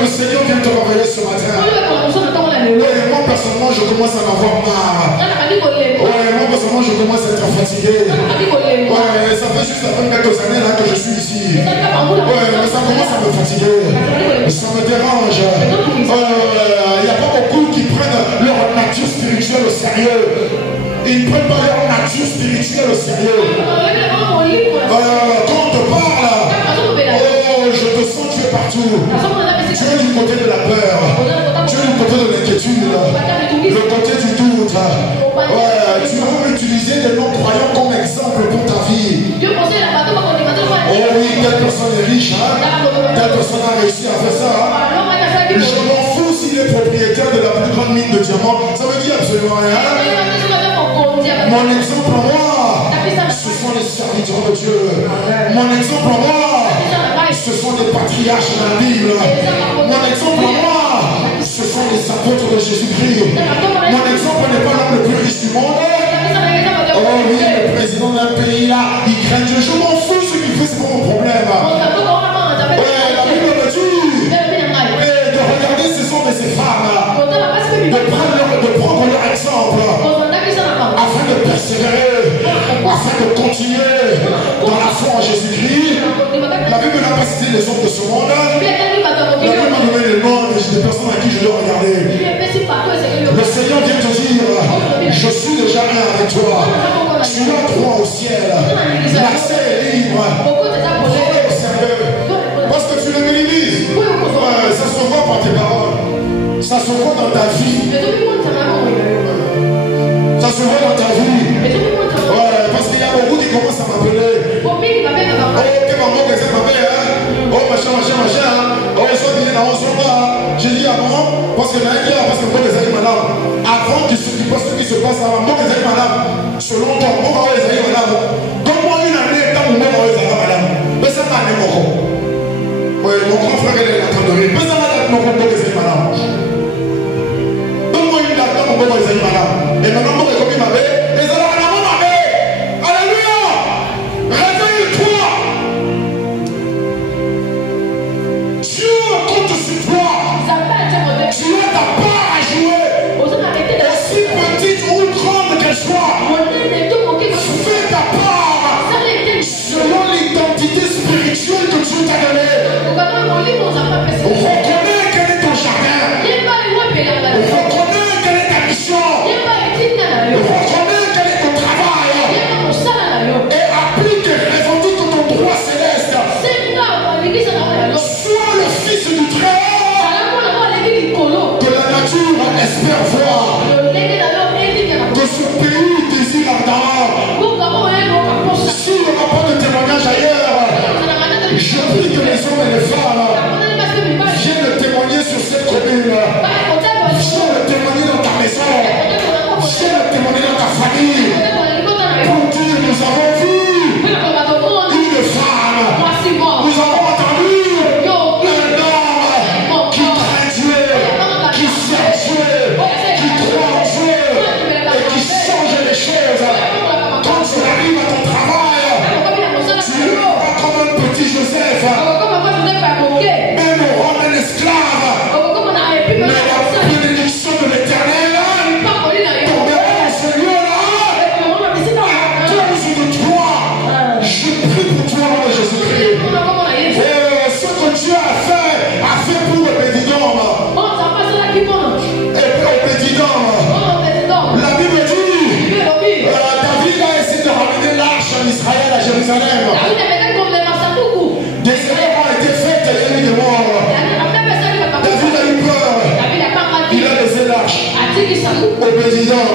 Le Seigneur vient te renvoyer ce matin. Oui, moi personnellement je commence à m'avoir marre. Ouais, moi personnellement je commence à être fatigué. Ouais, ça fait juste à peine quelques années là que je suis ici. Ouais, mais ça commence à me fatiguer. Ça me dérange. Il n'y a pas beaucoup qui prennent leur nature spirituelle au sérieux. Ils ne prennent pas leur nature spirituelle au sérieux. Quand on te parle, oh, je te sens, tu es partout. Tu es du côté de la peur. Tu es du côté de l'inquiétude. Le côté du doute. Ouais, tu veux utiliser des non-croyants comme exemple pour ta vie. Oh oui, telle personne est riche. Telle personne a réussi à faire ça. Je m'en fous s'il est propriétaire de la plus grande mine de diamants. Ça veut dire absolument rien. Mon exemple en moi, ce sont les serviteurs de Dieu. Mon exemple en moi, ce sont des patriarches de la Bible. Mon exemple en moi, ce sont les apôtres de Jésus-Christ. Mon exemple n'est pas l'homme le plus riche du monde. Oh oui, le président d'un pays là, il craint Dieu. Je m'en fous, ce qu'il fait, c'est pas mon problème. Ouais, la Bible me dit de regarder ces hommes et ces femmes, de prendre leur exemple, afin de persévérer, afin de continuer dans la foi en Jésus-Christ. La Bible n'a pas cité les hommes de ce monde. La Bible m'a donné les noms des personnes à qui je dois regarder. Le Seigneur vient te dire, je suis déjà un avec toi. Tu as droit au ciel. L'accès est libre. Prends-le au sérieux. Parce que tu le minimises. Ça se voit par tes paroles. Ça se voit dans ta vie. Ça se voit dans ta vie. Ouais, parce qu'il y a beaucoup qui commencent à m'appeler. Oh, que maman, que c'est ma mère. Oh, machin. Oh, ils sont venus dans mon soir. J'ai dit avant, parce que là, parce que moi, les amis, madame, avant que ce qui se passe là, moi, les amis, madame, selon toi, moi, les amis, madame, comme moi, une année, tant que moi, les amis, madame, mais ça m'a donné mon corps. Oui, mon grand frère, il est en train de rire. Mais ça m'a donné mon corps, les amis, madame. Jérusalem. Des erreurs ont été faites et il y a eu des morts. David a eu peur. Il a laissé l'arche au président.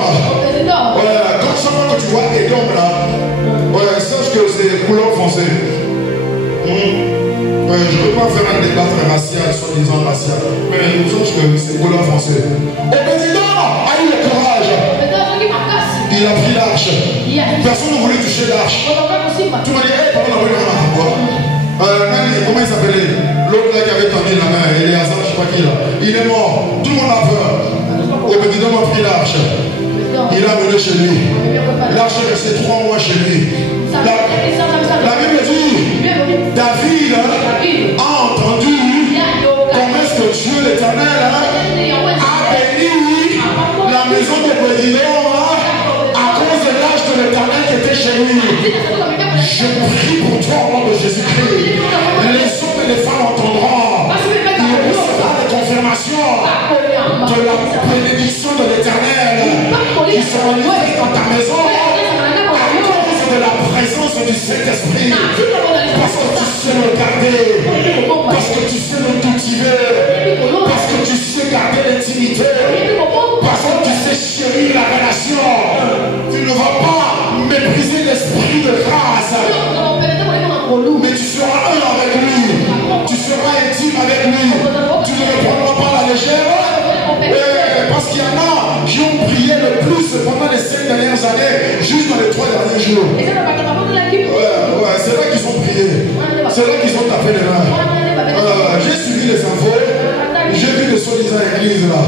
Quand tu vois Edom là, sache que c'est couleur foncée. Je ne peux pas faire un débat très racial, soi-disant racial, mais je sache que c'est couleur foncée. Le président a eu le courage. Il a pris l'arche. Personne ne voulait toucher l'arche. Tout le monde dit, comment on a pris comment il s'appelait? L'autre là qui avait tendu la main, il est à ça, je ne sais pas qui là. Il est mort. Tout le monde a peur. Le président a pris l'arche. Il l'a mené chez lui. L'arche est resté 3 mois chez lui. La Bible dit, David a entendu comment est-ce que Dieu l'Éternel a béni la maison du président à cause de l'âge de l'Éternel qui était chez lui. Je prie pour toi au nom de Jésus-Christ. Les hommes et les femmes entendront. Il recevra les confirmations de la bénédiction de l'Éternel qui sera livrée dans ta maison à cause de la présence du Saint-Esprit. Parce que tu sais le garder, parce que tu sais le cultiver, parce que tu sais garder l'intimité, parce que tu sais chérir la relation. Tu ne vas pas mépriser l'esprit de grâce, mais tu seras un avec lui, tu seras intime avec lui, tu ne le prendras pas à la légère. Parce qu'il y en a qui ont prié le plus pendant les 5 dernières années, juste dans les 3 derniers jours. C'est là qu'ils ont prié, c'est là qu'ils ont tapé les mains. J'ai suivi les infos, j'ai vu les soi-disant églises là.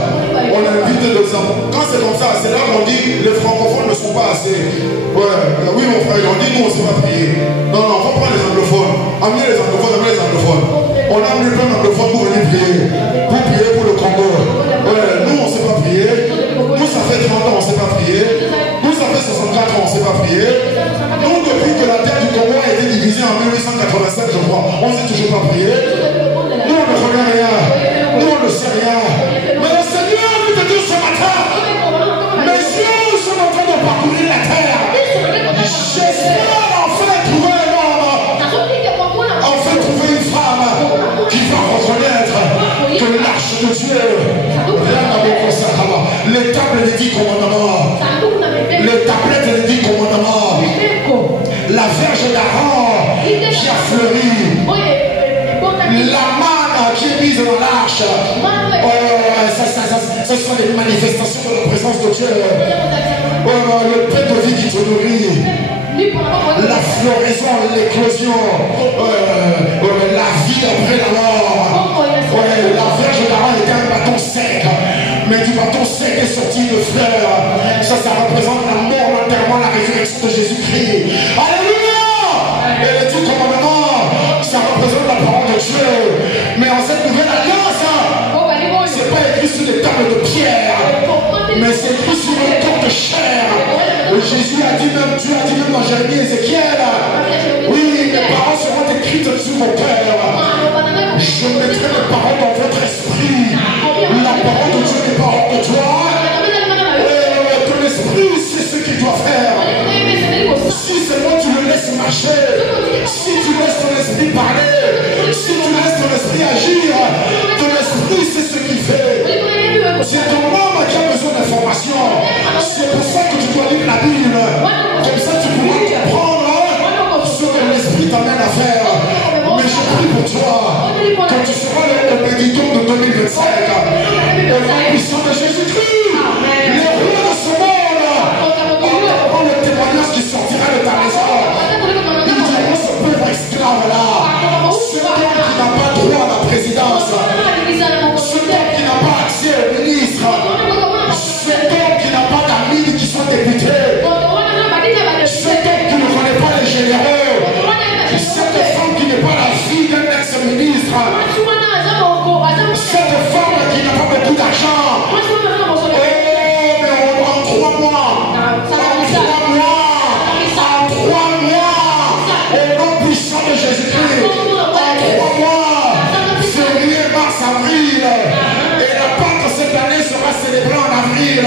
On invite les enfants. Quand c'est comme ça, c'est là qu'on dit les francophones ne sont pas assez. Oui mon frère, on dit nous on ne sait pas prier. Non, on va prendre les anglophones. Amenez les anglophones, amenez les anglophones. On a amené plein d'anglophones pour venir prier. Pour prier pour le Congo. Nous on ne sait pas prier. Nous ça fait 30 ans on ne sait pas prier. Nous ça fait 64 ans on ne sait pas prier. Nous depuis que la terre du Congo a été divisée en 1887 je crois, on ne sait toujours pas prier. Nous on ne connaît rien. Nous on ne sait rien. Mais le Seigneur nous te dit ce matin, mes yeux sont en train de parcourir la terre. J'espère enfin trouver un homme, enfin trouver une femme qui va reconnaître que l'arche de Dieu, les tables des 10 commandements, les tablettes des 10 commandements, la verge d'Aaron qui a fleuri, la manne qui est mise dans l'arche, ce sont les manifestations de la présence de Dieu. Le pain de vie qui te nourrit, la floraison, l'éclosion, la vie après la mort. La verge d'Aaron était un bâton sec, mais du bâton sec est sorti de fleurs. Ça représente la mort, l'enterrement, la résurrection de Jésus-Christ. Alléluia! Et les 10 commandements, ça représente la parole de Dieu. Mais en cette nouvelle alliance, c'est pas écrit sur des tables de pierre, mais c'est écrit sur une corps de chair. Jésus a dit même, Dieu a dit même dans Jérémie et Ézéchiel, oui, mes paroles seront écrites sur vos cœurs. Je mettrai mes paroles dans votre esprit. La parole de Dieu n'est pas hors de toi. Ton esprit sait ce qu'il doit faire. Si seulement tu le laisses marcher, si tu laisses ton esprit parler, si tu laisses ton esprit agir, ton esprit sait ce qu'il fait. C'est ton âme qui a besoin d'informations. C'est pour ça que tu dois lire la Bible. Comme ça tu pourras comprendre ce que l'esprit t'amène à faire. Mais je prie pour toi que tu seras le bénédicton de 2025. Au nom puissant de Jésus-Christ, les rois de ce monde auront le témoignage qui sortira de ta maison. Ils diront ce pauvre esclave là, cet homme qui n'a pas droit à la présidence, cet homme qui n'a pas accès au ministre, cet homme qui n'a pas d'amis qui sont députés, cet homme qui ne connaît pas les généraux, cette femme qui n'est pas la fille d'un ex-ministre, cette femme qui n'a pas beaucoup d'argent. Oh, mais en 3 mois, au nom puissant de Jésus-Christ, en 3 mois, février, mars, avril, et la Pâque cette année sera célébrée en avril.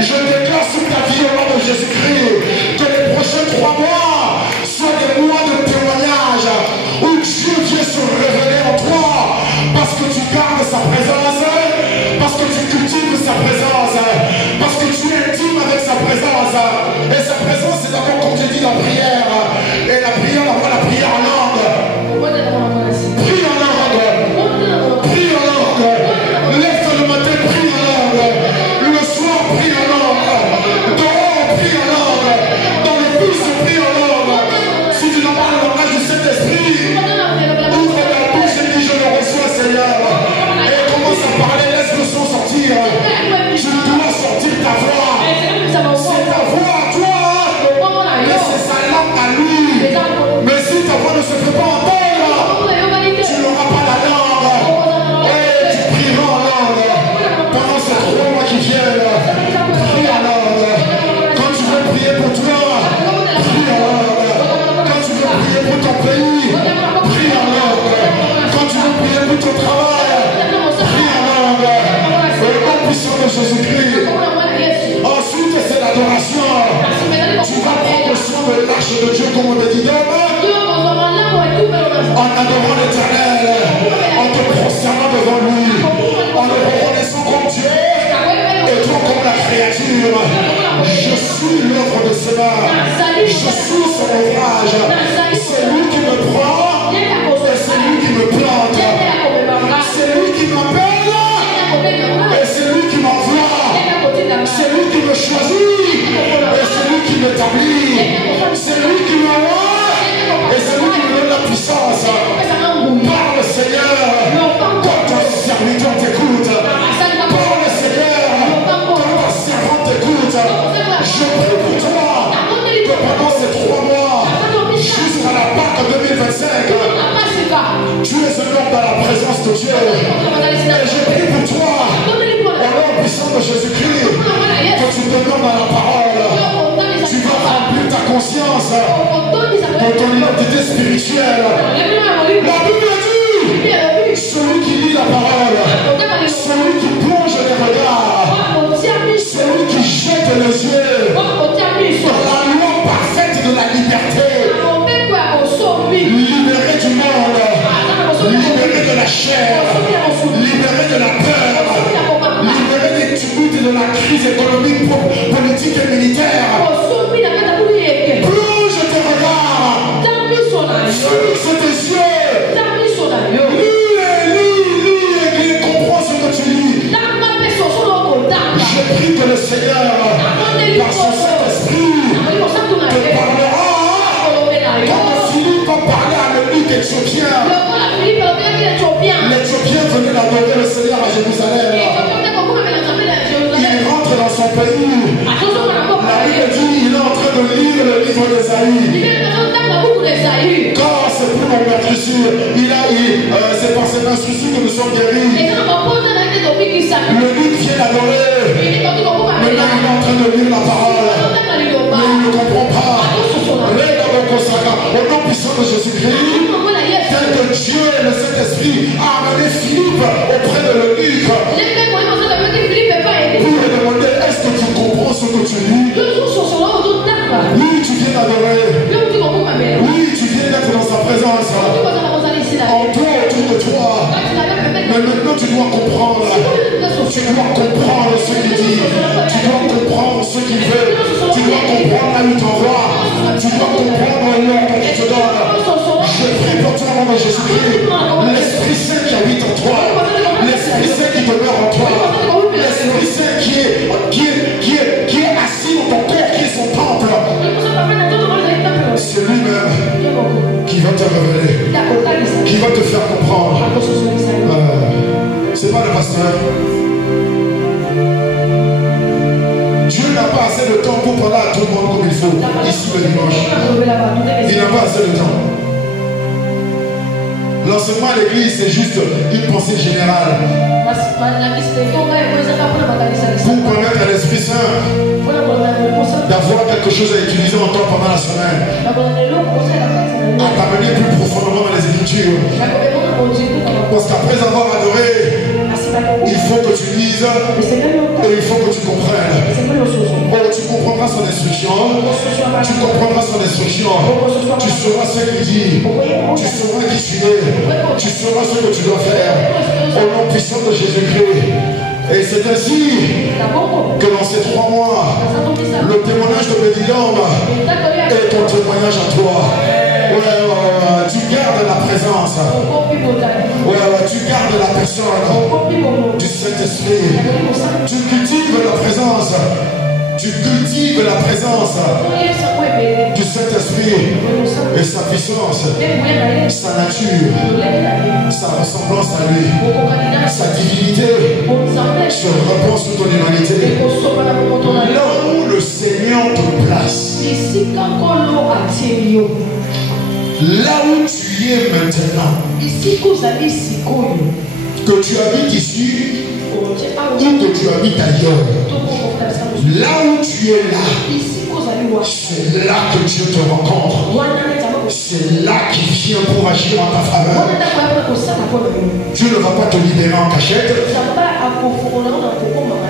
Je déclare sur ta vie au nom de Jésus-Christ que les prochains 3 mois soient des mois choisit. Et c'est lui qui m'établit. C'est lui qui m'envoie. Et c'est lui qui me donne la puissance. Parle, Seigneur. Quand ton serviteur t'écoute. Parle, Seigneur. Quand ta servante t'écoute. Je prie pour toi. Que pendant ces 3 mois, jusqu'à la Pâque 2025, tu es un homme dans la présence de Dieu. Et je prie pour toi, au nom puissant de Jésus-Christ, que tu demeures dans la parole. Tu vas remplir ta conscience de ton identité spirituelle. La Bible dit, celui qui lit la parole, celui qui plonge les regards, celui qui jette les yeux dans la loi parfaite de la liberté, libéré du monde, libéré de la chair, libéré de la peur, libéré des tumultes de la crise économique, politique et militaire. Plonge tes regards, fixe tes yeux, lis, comprends ce que tu lis. Je prie que le Seigneur, par son Saint-Esprit, te parlera. Quand Philippe a parlé à l'eunuque éthiopien, l'Éthiopien venait d'adorer le Seigneur à Jérusalem. Il rentre dans son pays. La Bible dit il est en train de lire le livre d'Ésaïe. Quand c'est pour mon meurtrissure, c'est par ses instructions que nous sommes guéris. L'eunuque vient d'adorer. Maintenant il est en train de lire la parole. Mais il ne comprend pas. Au nom puissant de Jésus-Christ, tel que Dieu et le Saint-Esprit a amené Philippe auprès de l'eunuque pour lui demander est-ce que tu comprends ce que tu lis? Oui, tu viens d'adorer. Oui, tu viens d'être dans sa présence. En toi, autour de toi. Mais maintenant tu dois comprendre. Tu dois comprendre ce qu'il dit. Tu dois comprendre ce qu'il veut. Tu dois comprendre là où il t'envoie. Tu dois comprendre l'ordre qu'il te donne. Je prie pour toi au nom de Jésus-Christ. L'Esprit Saint qui habite en toi. L'Esprit Saint qui demeure en toi. L'Esprit Saint qui est assis dans ton corps, qui est son temple. C'est lui-même qui va te révéler. Qui va te faire comprendre. C'est pas le pasteur. Dieu n'a pas assez de temps pour parler à tout le monde comme il faut, ici le dimanche. Il n'a pas assez de temps. L'enseignement à l'église, c'est juste une pensée générale. Pour permettre à l'Esprit Saint d'avoir quelque chose à utiliser en temps pendant la semaine. À t'amener plus profondément dans les Écritures. Parce qu'après avoir adoré, il faut que tu lises et il faut que tu comprennes. Tu comprendras son instruction. Tu comprendras son instruction. Tu sauras ce qu'il dit. Tu sauras qui tu es. Tu sauras ce que tu dois faire. Au nom puissant de Jésus-Christ. Et c'est ainsi que dans ces 3 mois, le témoignage de Bédilom est ton témoignage à toi. Tu gardes la présence. Tu gardes la personne du Saint-Esprit. Tu cultives la présence. Tu cultives la présence du Saint-Esprit et sa puissance, sa nature, sa ressemblance à lui, sa divinité se répand sur ton humanité. Là où le Seigneur te place, là où tu es maintenant, que tu habites ici ou que tu habites ailleurs, là où tu es là, c'est là que Dieu te rencontre. C'est là qu'il vient pour agir en ta faveur. Dieu ne va pas te libérer en cachette.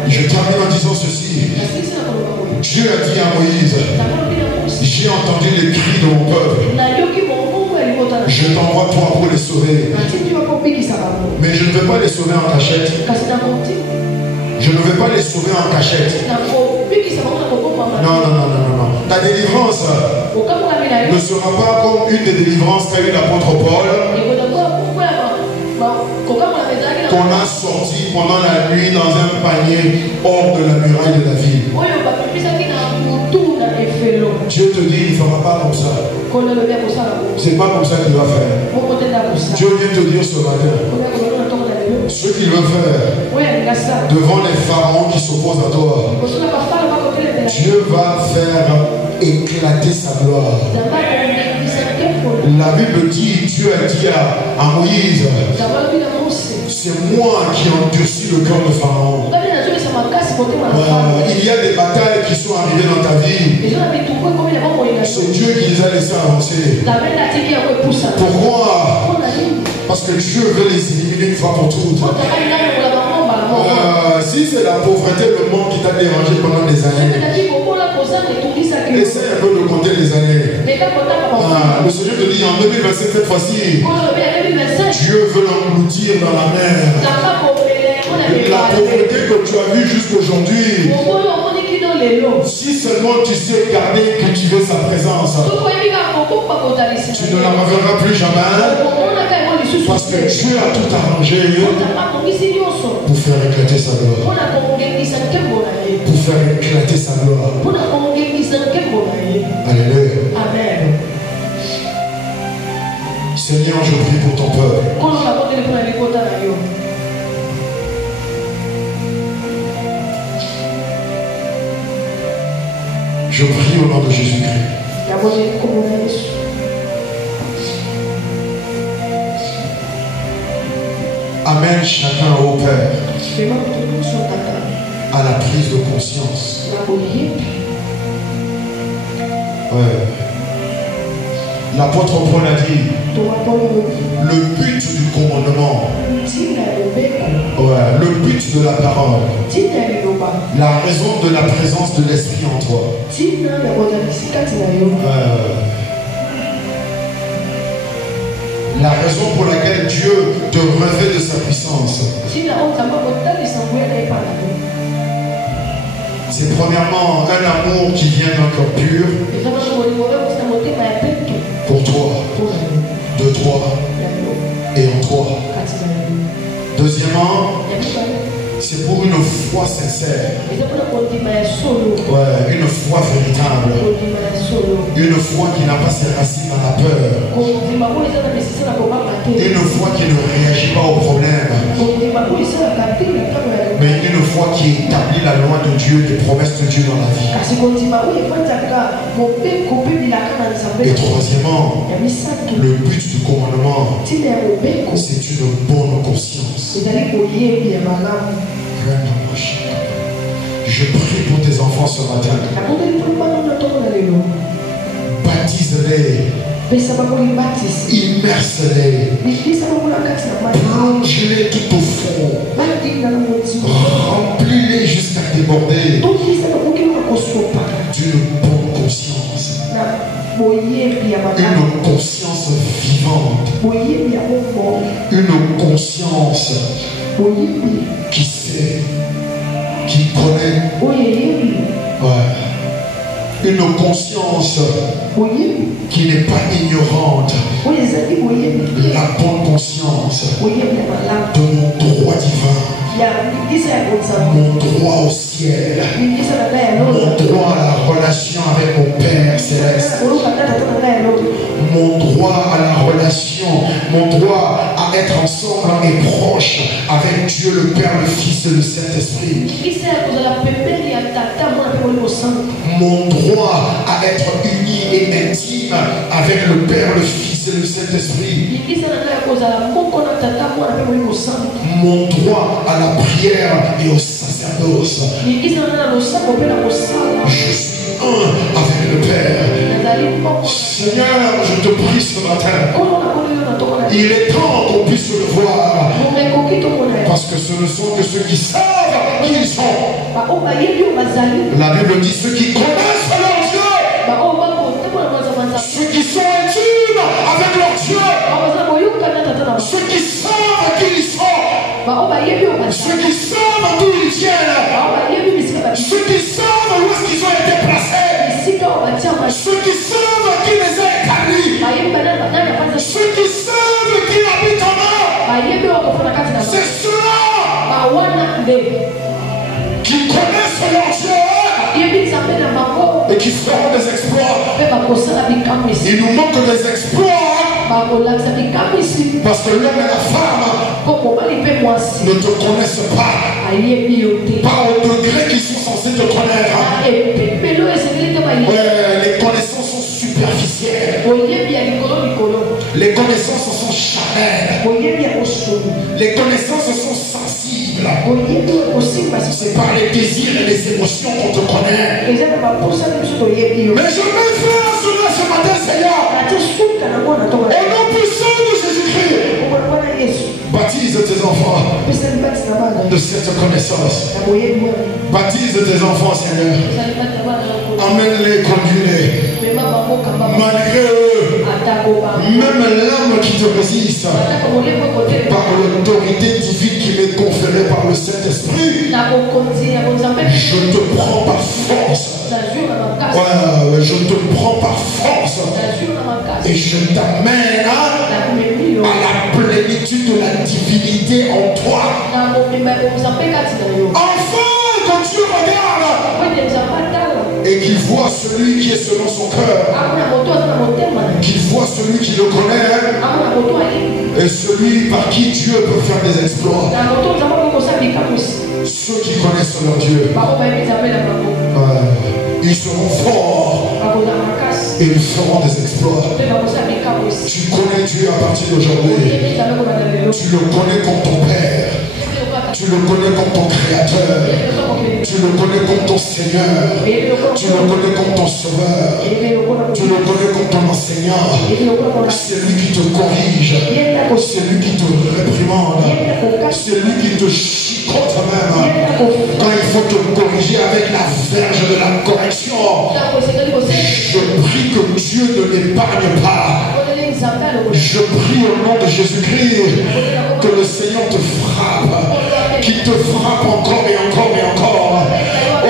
Je termine en disant ceci. Dieu a dit à Moïse, j'ai entendu les cris de mon peuple. Je t'envoie toi pour les sauver. Mais je ne vais pas les sauver en cachette. Je ne vais pas les sauver en cachette. Non. Ta délivrance ne sera pas comme une des délivrances qu'a eu l'apôtre Paul, qu'on a sorti sortis pendant la nuit dans un panier hors de la muraille de la ville. Dieu te dit, il ne fera pas comme ça. C'est pas comme ça qu'il va faire. Dieu vient te dire ce matin, ce qu'il veut faire devant les pharaons qui s'opposent à toi, Dieu va faire éclater sa gloire. La Bible dit, Dieu a dit à Moïse, c'est moi qui endurcis le cœur de Pharaon. Il y a des batailles qui sont arrivées dans ta vie. C'est Dieu qui les a laissées avancer. Pourquoi? Parce que Dieu veut les éliminer une fois pour toutes. Si c'est la pauvreté, le monde qui t'a dérangé pendant des années, essaie un peu de compter les années. Le Seigneur te dit en 2027, cette fois-ci, Dieu veut l'engloutir dans la mer. La pauvreté que tu as vue jusqu'aujourd'hui, si seulement tu sais garder, cultiver sa présence, tu ne la reverras plus jamais. Parce que Dieu a tout arrangé pour faire éclater sa gloire. Pour faire éclater sa gloire. Alléluia. Amen. Seigneur, je prie pour ton peuple. Je prie au nom de Jésus-Christ. Amène chacun au Père à la prise de conscience. L'apôtre Paul a dit, le but du commandement, le but de la parole, la raison de la présence de l'Esprit en toi, la raison pour laquelle Dieu te revêt de sa puissance, c'est premièrement un amour qui vient d'un cœur pur pour toi, de toi et en toi. Deuxièmement, c'est pour une foi sincère, une foi véritable, une foi qui n'a pas ses racines dans la peur, une foi qui ne réagit pas aux problèmes, mais une foi qui établit la loi de Dieu, des promesses de Dieu dans la vie. Et troisièmement, le but du commandement, c'est une bonne conscience. Je prie pour tes enfants ce matin. Baptise-les. Immerse-les. Plonge-les tout au fond. Remplis-les jusqu'à déborder d'une bonne conscience. Une conscience vivante. Une conscience qui sait, qui connaît. Une conscience qui n'est pas ignorante. La bonne conscience de mon droit divin, mon droit au ciel, mon droit à la relation avec mon Père céleste, mon droit à la relation, mon droit à être ensemble et proche avec Dieu le Père, le Fils et le Saint-Esprit. Mon droit à être uni et intime avec le Père, le Fils et le Saint-Esprit. Mon droit à la prière et au sacerdoce. Je suis un avec le Père. Seigneur, je te prie ce matin. Il est temps qu'on puisse le voir. Parce que ce ne sont que ceux qui savent qui ils sont. La Bible dit ceux qui connaissent leur Dieu. Ceux qui sont intimes avec leur Dieu. Ceux qui savent qui ils sont. Ceux qui savent d'où ils viennent. Ceux qui savent où est-ce qu'ils ont été placés. Ceux qui savent qui les a établis. Ceux qui savent qui habitent en eux. C'est cela qui connaissent leur Dieu et qui feront des exploits. Il nous manque des exploits parce que l'homme et la femme ne te connaissent pas au degré qu'ils sont censés te connaître. Les connaissances sont superficielles. Les connaissances sont charnelles. Les connaissances sont sensibles. C'est par les désirs et les émotions qu'on te connaît. Mais je me fais à cela ce matin, Seigneur. Au nom puissant de Jésus-Christ, baptise tes enfants de cette connaissance. Baptise tes enfants, Seigneur. Emmène-les, conduis-les. Malgré eux, même l'âme qui te résiste, par l'autorité divine qui m'est conférée par le Saint-Esprit, je te prends par force. Je te prends par force et je t'amène à la plénitude de la divinité en toi. Enfin, quand tu regardes et qu'il voit celui qui est selon son cœur, qu'il voit celui qui le connaît et celui par qui Dieu peut faire des exploits. Ceux qui connaissent leur Dieu, ils seront forts et ils feront des exploits. Tu connais Dieu à partir d'aujourd'hui. Tu le connais comme ton Père. Tu le connais comme ton Créateur. Tu le connais comme ton Seigneur. Tu le connais comme ton Sauveur. Tu le connais comme ton enseignant. C'est lui qui te corrige. C'est lui qui te réprimande. C'est lui qui te chicote même. Quand il faut te corriger avec la verge de la correction, je prie que Dieu ne l'épargne pas. Je prie au nom de Jésus-Christ que le Seigneur te frappe, qu'il te frappe encore et encore et encore. Oh,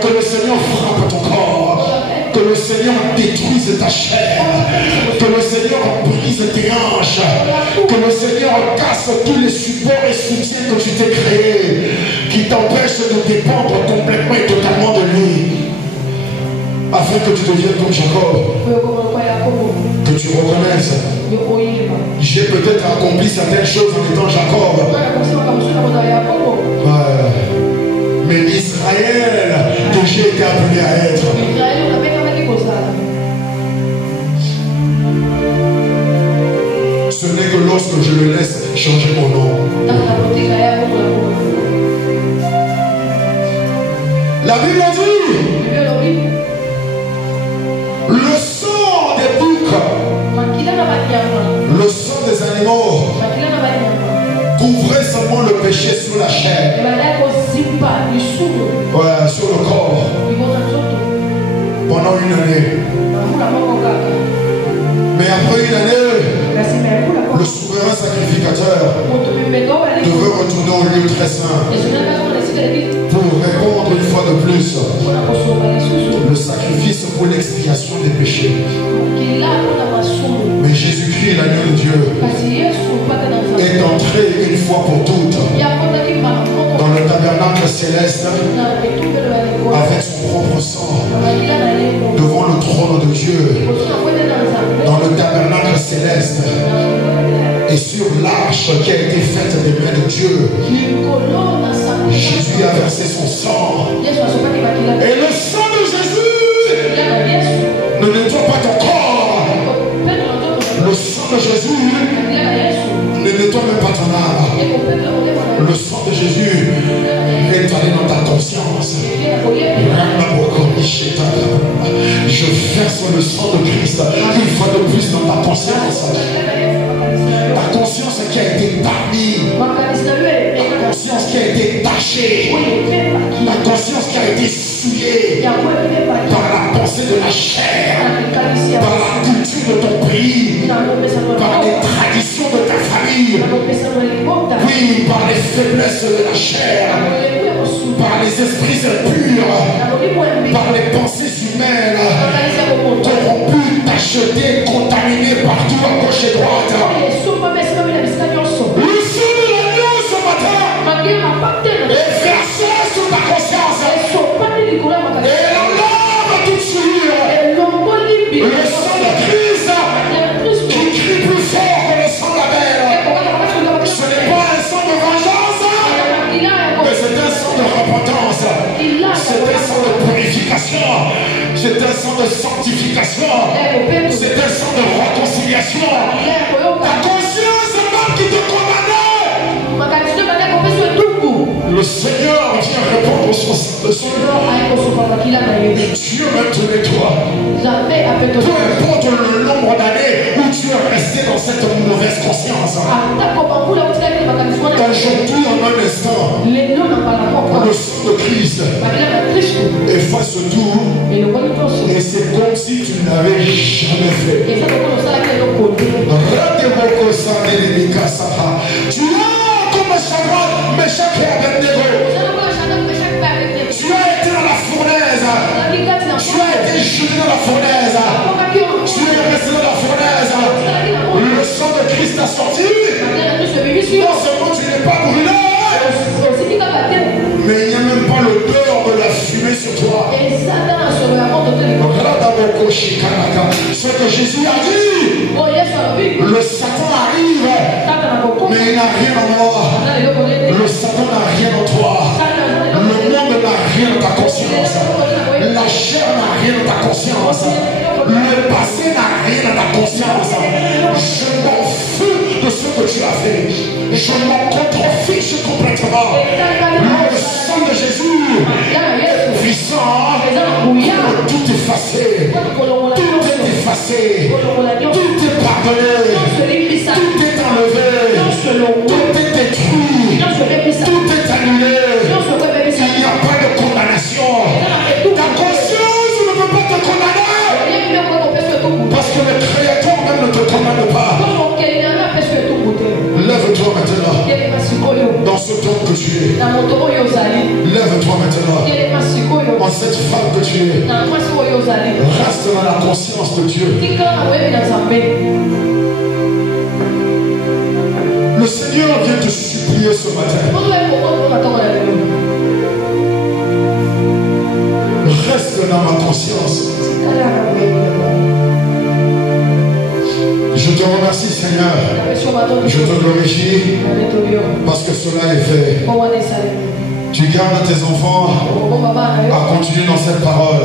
que le Seigneur frappe ton corps, que le Seigneur détruise ta chair, que le Seigneur brise tes hanches, que le Seigneur casse tous les supports et soutiens que tu t'es créés, qui t'empêchent de dépendre complètement et totalement de lui, afin que tu deviennes comme Jacob. Que tu reconnaisses, j'ai peut-être accompli certaines choses en étant Jacob, mais Israël que j'ai été appelé à être. Ce n'est que lorsque je le laisse changer mon nom. La Bible dit, le sang des boucs, le sang des animaux couvrait seulement le péché sur la chair, sur le corps, pendant une année. Mais après une année, le souverain sacrificateur devait retourner au lieu très saint pour répondre une fois de plus le sacrifice pour l'expiation des péchés. Mais Jésus-Christ, l'agneau de Dieu, est entré une fois pour toutes dans le tabernacle céleste avec son propre sang devant le trône de Dieu, dans le tabernacle céleste et sur l'arche qui a été faite des mains de Dieu. Jésus a versé son sang et le sang de Jésus ne nettoie pas ton corps. Le sang de Jésus ne nettoie même pas ton âme. Le sang de Jésus est allé dans ta conscience. Je verse le sang de Christ une fois de plus dans ta conscience. Ta conscience qui a été parmi, ta conscience qui a été tachée, ta conscience qui a été souillée par la pensée de la chair, par la culture de ton pays, par les traditions de ta famille, oui, par les faiblesses de la chair, par les esprits impurs, par les pensées humaines, corrompues, tachetées, contaminées partout à gauche et droite. Le sang de l'agneau ce matin est Ta conscience même qui te commandait. Le Seigneur vient répondre sur Saint-Esprit. Dieu même te nettoie. Peu importe le nombre d'années où tu es resté dans cette mauvaise conscience. Aujourd'hui, en un instant, le sang de Christ efface tout. Et c'est comme si tu n'avais jamais fait. Tu as comme Shadrach, Meshach et Abednego. Tu as été dans la fournaise. Tu as été jeté dans la fournaise. Tu es resté dans la fournaise. Le sang de Christ a sorti. Non seulement tu n'es pas brûlé, mais il n'y a même pas l'odeur de la fumée sur toi. Ce que Jésus a dit. Le Satan arrive, mais il n'a rien en moi. Le Satan n'a rien en toi. Le monde n'a rien dans ta conscience. La chair n'a rien dans ta conscience. Le passé n'a rien dans ta conscience. Je m'en fous de ce que tu as fait. Je m'en contrefiche complètement. Le sang de Jésus, puissant, tout effacé. Tout est effacé. Tout est pardonné. Tout est enlevé. Tout est détruit. Tout est annulé. Il n'y a pas de condamnation. Ta conscience ne peut pas te condamner. Parce que le Créateur même ne te condamne pas. Lève-toi maintenant. Dans ce temps que tu es. Lève-toi maintenant. En cette femme que tu es. Reste dans la conscience de Dieu. Le Seigneur vient te supplier ce matin. Reste dans ma conscience. Je te remercie, Seigneur. Je te glorifie parce que cela est fait. Tu gardes tes enfants à continuer dans cette parole.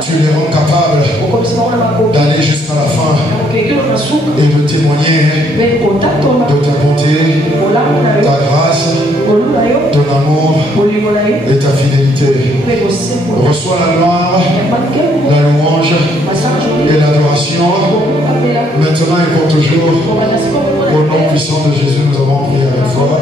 Tu les rends capables d'aller jusqu'à la fin et de témoigner de ta bonté, ta grâce, ton amour et ta fidélité. Reçois la gloire, la louange et l'adoration maintenant et pour toujours. Au nom puissant de Jésus, nous avons prié avec foi.